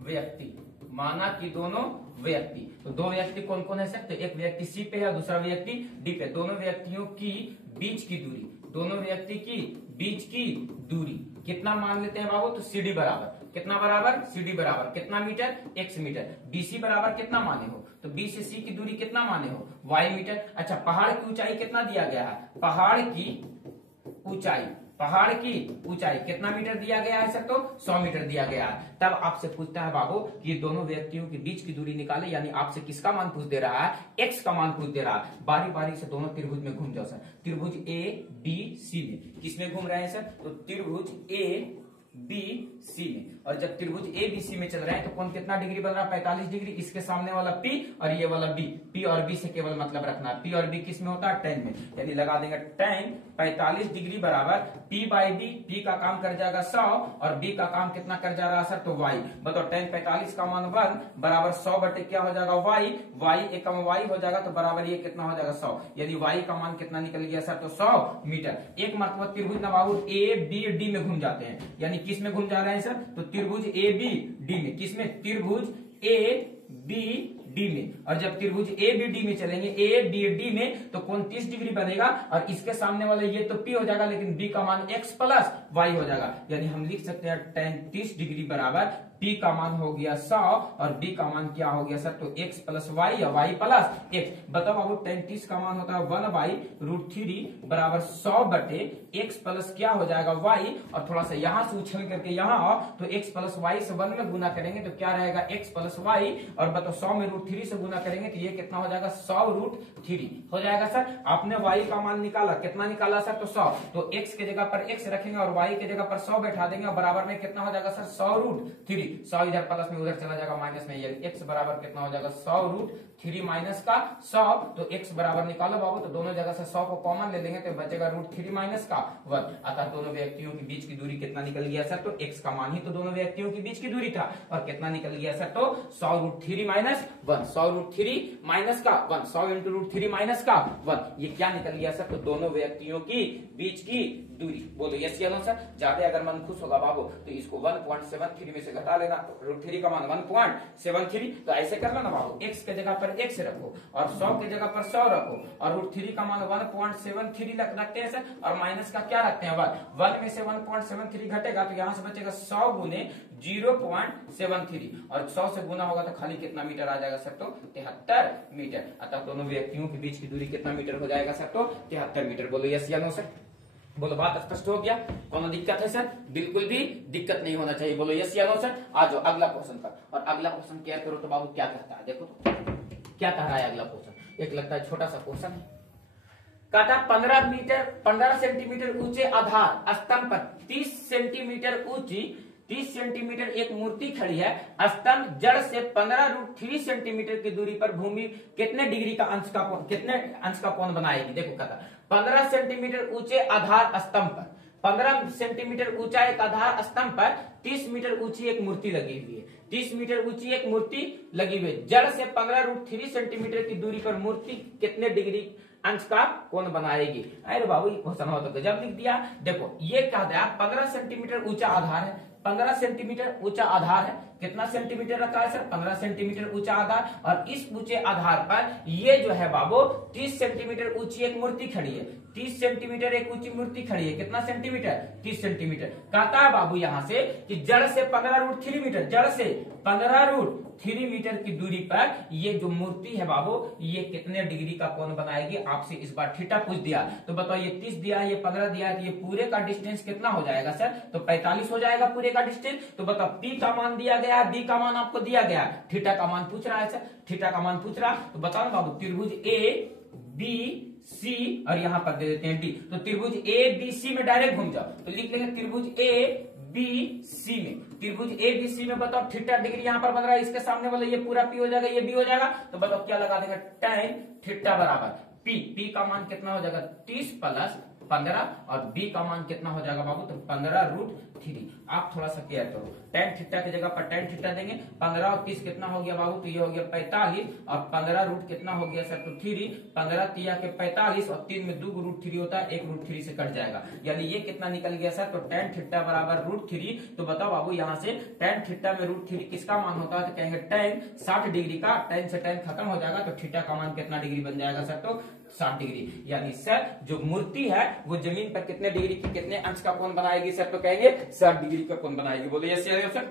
व्यक्ति, माना कि दोनों व्यक्ति, तो दो व्यक्ति कौन कौन है सर, तो एक व्यक्ति सी पे है, दूसरा व्यक्ति डी पे। दोनों व्यक्तियों की बीच की दूरी, दोनों व्यक्ति की बीच की दूरी कितना मान लेते हैं बाबू, तो CD बराबर कितना, बराबर CD बराबर कितना मीटर, x मीटर। BC बराबर कितना माने हो, तो B से C की दूरी कितना माने हो, y मीटर। अच्छा पहाड़ की ऊंचाई कितना दिया गया है, पहाड़ की ऊंचाई, पहाड़ की ऊंचाई कितना मीटर दिया गया है सर, तो 100 मीटर दिया गया है। तब आपसे पूछता है बाबू कि ये दोनों व्यक्तियों के बीच की दूरी निकाले, यानी आपसे किसका मान पूछ दे रहा है, x का मान पूछ दे रहा है। बारी बारी से दोनों त्रिभुज में घूम जाओ सर। त्रिभुज ABC में किसमें घूम रहे हैं सर, तो त्रिभुज ABC में। और जब त्रिभुज ABC में चल रहे हैं तो कौन कितना डिग्री बन रहा है, 45 डिग्री। इसके सामने वाला P और ये वाला B, P और B से केवल मतलब रखना है, P और B किस में होता है, tan में, यानी लगा देंगे tan 45 डिग्री बराबर P बाई B। P का काम कर जाएगा 100 और B का काम कितना कर जा रहा है सर, तो y। बताओ tan 45 का मान 1 बराबर 100 बटे क्या हो जाएगा, y। y एकम y हो जाएगा, तो बराबर ये कितना हो जाएगा 100, यानी y का मान कितना निकल गया सर, तो 100 मीटर। एक मतलब त्रिभुज ना बाबू ABD में घूम जाते हैं, यानी किस में घूम जा रहे हैं सर, तो त्रिभुज ABD में। किसमें, त्रिभुज ABD में। और जब त्रिभुज ABD में चलेंगे, ABD में, तो कोण 30 डिग्री बनेगा और इसके सामने वाला ये तो P हो जाएगा, लेकिन B का मान x प्लस y हो जाएगा। यानी हम लिख सकते हैं tan 30 डिग्री बराबर P का मान हो गया 100 और B का मान क्या हो गया सर, तो x प्लस y या y प्लस x। बताओ बाबू tan 30 का मान होता है 1/√3 बराबर 100 बटे x प्लस क्या हो जाएगा y। और थोड़ा सा यहां से उछल करके यहाँ आओ, तो x प्लस y से 1 में गुना करेंगे तो क्या रहेगा, x प्लस y। और बताओ 100 में √3 से गुना करेंगे तो ये कितना हो जाएगा, 100√3 हो जाएगा सर। आपने y का मान निकाला, कितना निकाला सर, तो 100। तो x के जगह पर x रखेंगे और y के जगह पर 100 बैठा देंगे और बराबर में कितना हो जाएगा सर, 100√3। 100 इधर प्लस में उधर चला जाएगा माइनस में, ये x बराबर कितना हो जाएगा 100√3 माइनस का 100, तो x बराबर निकालो बाबू, तो दोनों जगह से 100 को कॉमन ले लेंगे तो बचेगा √3 माइनस का 1। अतः दोनों व्यक्तियों के बीच की दूरी कितना निकल गया सर, तो x का मान ही तो दोनों व्यक्तियों के बीच की दूरी था, और कितना निकल गया सर, तो 100√3 माइनस 1, 100√3 माइनस का 1, 100 इंटू √3 माइनस का 1, ये क्या निकल गया सर, तो दोनों व्यक्तियों की बीच की दूरी। बोलो यस या नो सर। ज्यादा अगर मन खुश होगा बाबू तो इसको 1.73 में से घटा लेना, √3 का मान 1.73, तो ऐसे कर लो ना बाबू, x के जगह पर x रखो और 100 के जगह पर 100 रखो, और √3 का मान 1.73 रखते हैं सर, और माइनस का क्या रखते हैं 1 में से 1.73 घटेगा तो यहाँ से बचेगा 100 गुने 0.73, और 100 से गुना होगा तो खाली कितना मीटर आ जाएगा सर, तो 73 मीटर। अतः दोनों व्यक्तियों के बीच की दूरी कितना मीटर हो जाएगा सर, तो 73 मीटर। बोलो यस या नो सर। बोलो बात स्पष्ट हो गया, कोनो दिक्कत है सर? बिल्कुल भी दिक्कत नहीं होना चाहिए। बोलो यस या नो सर। आ जाओ अगला क्वेश्चन पर, और अगला क्वेश्चन क्या करो तो बाबू क्या कहता है, देखो तो क्या कह रहा है अगला क्वेश्चन। एक लगता है छोटा सा क्वेश्चन है, कहता 15 सेंटीमीटर ऊंचे आधार स्तंभ पर 30 सेंटीमीटर एक मूर्ति खड़ी है, स्तंभ जड़ से 15√3 सेंटीमीटर की दूरी पर भूमि कितने डिग्री का कितने अंश का कोण बनाएगी। देखो कहता 15 सेंटीमीटर ऊंचे आधार स्तंभ पर, 15 सेंटीमीटर ऊंचा एक आधार स्तंभ पर 30 मीटर ऊंची एक मूर्ति लगी हुई है, 30 मीटर ऊंची एक मूर्ति लगी हुई है, जड़ से 15√3 सेंटीमीटर की दूरी पर मूर्ति कितने डिग्री अंश का कोण बनाएगी। अरे बाबू ये क्वेश्चन हो तो गजब लिख दिया। देखो ये कह दिया 15 सेंटीमीटर ऊंचा आधार है, 15 सेंटीमीटर ऊंचा आधार है, कितना सेंटीमीटर रखा है सर, 15 सेंटीमीटर ऊंचा आधार, और इस ऊंचे आधार पर ये जो है बाबू 30 सेंटीमीटर ऊंची एक मूर्ति खड़ी है, 30 सेंटीमीटर एक ऊंची मूर्ति खड़ी है, कितना सेंटीमीटर 30 सेंटीमीटर। कहता है बाबू यहाँ से कि जड़ से 15√3 मीटर, जड़ से 15√3 मीटर की दूरी पर ये जो मूर्ति है बाबू ये कितने डिग्री का कोण बनाएगी। आपसे इस बार थीटा पूछ दिया तो बताओ, ये 30 दिया है, ये 15 दिया है, तो ये पूरे का डिस्टेंस कितना हो जाएगा सर, तो 45 हो जाएगा पूरे का डिस्टेंस। तो बताओ पी का मान दिया गया, डी का मान आपको दिया गया, थीटा का मान पूछ रहा है सर, थीटा का मान पूछ रहा, तो बताओ बाबू त्रिभुज ए बी सी और यहाँ पर दे देते हैं डी, तो त्रिभुज ए बी सी में डायरेक्ट घूम जाओ तो लिख लेंगे त्रिभुज ए बी सी में, त्रिभुज ए बी सी में बताओ थीटा डिग्री यहाँ पर बन रहा है, इसके सामने वाला ये पूरा पी हो जाएगा, ये बी हो जाएगा, तो बताओ क्या लगा देगा tan थीटा बराबर पी, पी का मान कितना हो जाएगा 30 प्लस 15, और बी का मान कितना हो जाएगा बाबू, तो 15√3। आप थोड़ा सा केयर करो, tan थीटा की जगह पर tan थीटा देंगे, 15 और 30 कितना हो गया बाबू, तो ये हो गया 45, और 15 कितना हो गया सर, तो 3, 15 तिया के 45, और 3 में 2 √3 होता है, 1 √3 से कट जाएगा, यानी ये कितना निकल गया सर, तो tan थीटा बराबर √3। तो बताओ बाबू यहाँ से tan थीटा में √3 किसका मान होता है, तो कहेंगे tan 60 डिग्री का, tan से tan खत्म हो जाएगा, तो थीटा का मान कितना डिग्री बन जाएगा सर, तो 60 डिग्री। यानी सर जो मूर्ति है वो जमीन पर कितने डिग्री की कितने अंश का कोण बनाएगी सर, तो कहेंगे 60 डिग्री का कोण बनाएगी। बोलो यस या नो सर।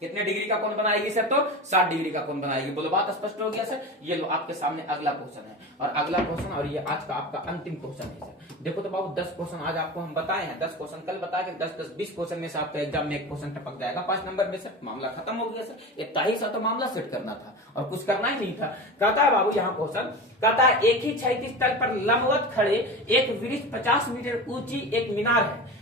कितने डिग्री का कोण बनाएगी सर, तो 60 डिग्री का कोण बनाएगी। बोलो बात स्पष्ट हो गया सर। ये लो आपके सामने अगला क्वेश्चन है, और अगला क्वेश्चन, और ये आज का आपका अंतिम क्वेश्चन है सर। देखो तो बाबू 10 क्वेश्चन आज आपको हम बताए हैं, 10 क्वेश्चन कल बताए कि 10-20 क्वेश्चन में से आपका एग्जाम में एक क्वेश्चन टपक जाएगा 5 नंबर में सर, मामला खत्म हो गया सर। इतना ही सा तो मामला सेट करना था और कुछ करना ही नहीं था। कहता है बाबू यहाँ क्वेश्चन, कहता है एक ही क्षैतिज तल पर लंबवत खड़े एक वृक्ष 50 मीटर ऊंची एक मीनार है,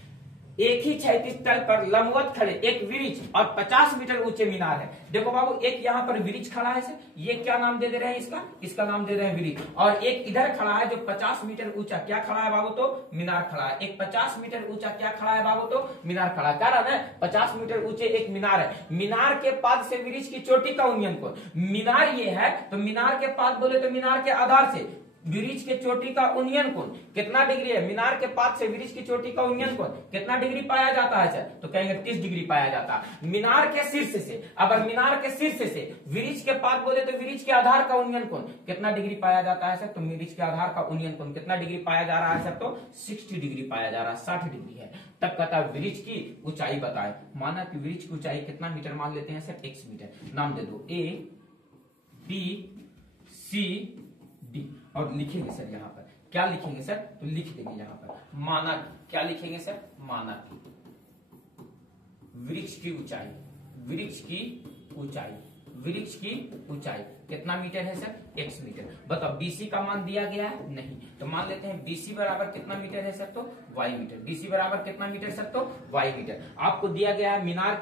एक ही क्षैतिज तल पर लंबवत खड़े एक वृक्ष और 50 मीटर ऊंचे मीनार है। देखो बाबू एक यहाँ पर वृक्ष खड़ा है सर, ये क्या नाम दे रहे हैं इसका, इसका नाम दे रहे हैं वृक्ष, और एक इधर खड़ा है जो 50 मीटर ऊंचा क्या खड़ा है बाबू, तो मीनार खड़ा है। एक 50 मीटर ऊंचा क्या खड़ा है बाबू, तो मीनार खड़ा है। कारण है 50 मीटर ऊंचे एक मीनार है, मीनार के पाद से वृक्ष की चोटी का उन्नयन कोण, मीनार ये है तो मीनार के पाद बोले तो मीनार के आधार से वृक्ष के चोटी का उन्नयन कोण कितना डिग्री है, मीनार के पाद से वृक्ष की चोटी का उन्नयन कोण कितना डिग्री पाया जाता है सर, तो कहेंगे 30 डिग्री पाया जाता है। मीनार के शीर्ष से, अगर मीनार के शीर्ष से वृक्ष के पाद बोले तो वृक्ष के आधार का उन्नयन कोण कितना डिग्री पाया जाता है सर, तो वृक्ष के आधार का उन्नयन कोण कितना डिग्री पाया जा रहा है सर, तो 60 डिग्री पाया जा रहा है, 60 डिग्री है। तब कहता है वृक्ष की ऊंचाई बताए, माना कि वृक्ष की ऊंचाई कितना मीटर मान लेते हैं सर, x मीटर। नाम दे दो A B C D, और लिखेंगे सर यहाँ पर क्या लिखेंगे सर, तो लिख देंगे यहाँ पर माना, क्या लिखेंगे सर, माना वृक्ष की ऊंचाई, वृक्ष की ऊंचाई, वृक्ष की ऊंचाई कितना मीटर है सर, x मीटर। बताओ BC का मान दिया गया है नहीं, तो मान लेते हैं BC बराबर कितना मीटर है सर, तो y मीटर। BC बराबर कितना मीटर सर, तो y मीटर। आपको दिया गया है मीनार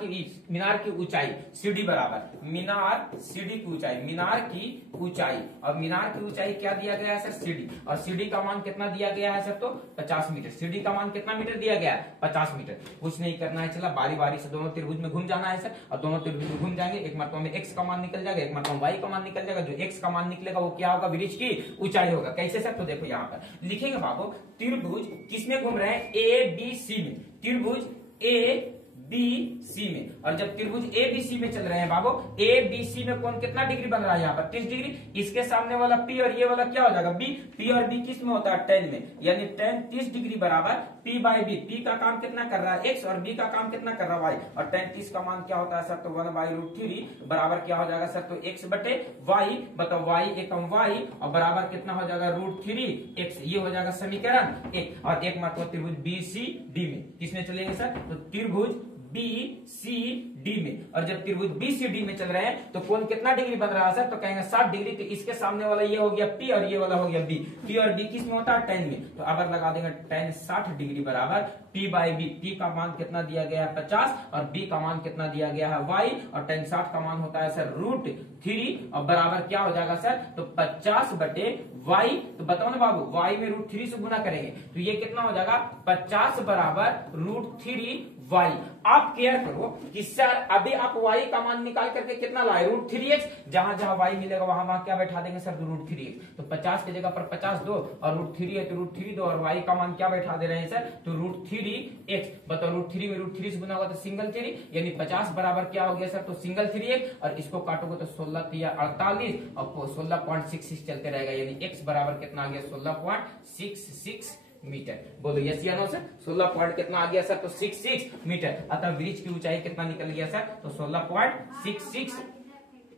की ऊंचाई CD बराबर मीनार CD की ऊंचाई, मीनार की ऊंचाई, और मीनार की ऊंचाई क्या दिया गया है सर, CD, और CD का मान कितना दिया गया है सर, तो 50 मीटर। CD का मान कितना मीटर दिया गया है, 50 मीटर। कुछ नहीं करना है, चला बारी बारी से दोनों त्रिभुज में घूम जाना है सर, और दोनों त्रिभुज में घूम जाएंगे, एक मरतबा में x का मान निकल जाएगा, एक मरतबा y का मान निकल जाएगा। जो x का मान निकलेगा वो क्या होगा, वृक्ष की ऊंचाई होगा। कैसे सर, तो देखो यहाँ पर लिखेंगे बाबू, त्रिभुज किसमें घूम रहे हैं, ABC में, त्रिभुज ABC में। और जब त्रिभुज ABC में चल रहे हैं बाबू, ABC में कौन कितना डिग्री बन रहा है, यहाँ पर 30 डिग्री। इसके सामने वाला P और ये वाला क्या हो जाएगा, B। P और B किस में होता है, tan में, यानी tan 30 डिग्री बराबर P बाई B। P का काम कितना कर रहा है, x, और B का काम कितना कर रहा है, y। और tan 30 का मान क्या होता है सर, तो 1/√3 बराबर क्या हो जाएगा सर, तो x बटे y। बताओ y एकम y, और बराबर कितना हो जाएगा, √3x। ये हो जाएगा समीकरण 1। और एक मतलब त्रिभुज BCD में किसमें चलेंगे सर, तो त्रिभुज BCD में। और जब त्रिभुज BCD में चल रहे हैं तो कोण कितना डिग्री बन रहा है सर, तो कहेंगे 60 डिग्री। तो इसके सामने वाला ये हो गया P और ये वाला हो गया B। P और B किस में होता है, tan में। तो अब लगा देंगे tan 60 डिग्री बराबर P बाई B। P का मान कितना दिया गया है 50, और B का मान कितना दिया गया है y, और tan 60 का मान होता है सर √3, और बराबर क्या हो जाएगा सर, तो 50 बटे y। तो बताओ ना बाबू, y में √3 से गुना करेंगे तो ये कितना हो जाएगा, 50 बराबर √3y। आप केयर करो कि सर अभी आप y का मान निकाल करके कितना लाए, √3x। जहां जहां y मिलेगा वहां वहां क्या बैठा देंगे सर, √3x। तो 50 की जगह पर 50 दो, और √3 है तो √3 दो, और y का मान क्या बैठा दे रहे हैं सर, तो √3x। बताओ √3 में √3 से गुना होगा तो सिंगल 3, यानी 50 बराबर क्या हो गया सर, तो सिंगल 3x। और इसको काटोगे तो 16 3 48, और 16.66 चलते रहेगा, यानी x बराबर कितना आ गया, 16.66 मीटर। बोलो यस या नो सर, 16 पॉइंट कितना आ गया सर, तो 66 मीटर। अतः वृक्ष की ऊंचाई कितना निकल गया सर, तो 16.66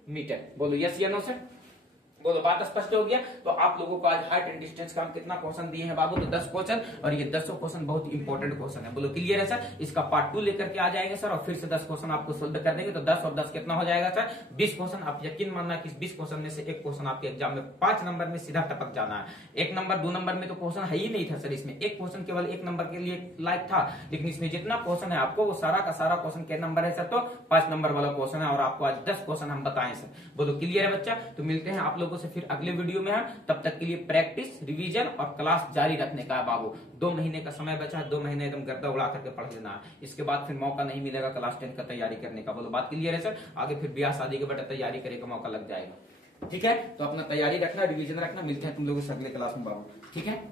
मीटर। बोलो यस या नो सर, बोलो बात स्पष्ट हो गया। तो आप लोगों को आज हाइट एंड डिस्टेंस का हम कितना क्वेश्चन दिए हैं बाबू, तो 10 क्वेश्चन, और ये 10 क्वेश्चन बहुत इंपॉर्टेंट क्वेश्चन है। बोलो क्लियर है सर। इसका पार्ट 2 लेकर के आ जाएंगे सर, और फिर से 10 क्वेश्चन आपको सोल्व कर देंगे। तो 10 और 10 कितना हो जाएगा सर, 20 क्वेश्चन। आप यकीन मानना कि 20 क्वेश्चन में से एक क्वेश्चन आपके एग्जाम में 5 नंबर में सीधा टपक जाना है। 1 नंबर 2 नंबर में तो क्वेश्चन है ही नहीं था सर, इसमें एक क्वेश्चन केवल 1 नंबर के लिए लायक था, लेकिन इसमें जितना क्वेश्चन है आपको वो सारा का सारा क्वेश्चन के नंबर है सर, तो 5 नंबर वाला क्वेश्चन है, और आपको आज 10 क्वेश्चन हम बताएं सर। बोलो क्लियर है बच्चा। तो मिलते हैं आप लोगों से फिर अगले वीडियो में। तब तक के लिए प्रैक्टिस, रिवीजन और क्लास जारी रखने का है बाबू। 2 महीने का समय बचा है, 2 महीने एकदम गर्दा उड़ा करके पढ़ लेना है। इसके बाद फिर मौका नहीं मिलेगा क्लास 10 का तैयारी करने का। बोलो बात क्लियर है सर। आगे फिर ब्याह शादी के बेटा तैयारी करने का मौका लग जाएगा। ठीक है, तो अपना तैयारी रखना, रिवीजन रखना। मिलते हैं तुम लोगों से अगले क्लास में बाबू। ठीक है।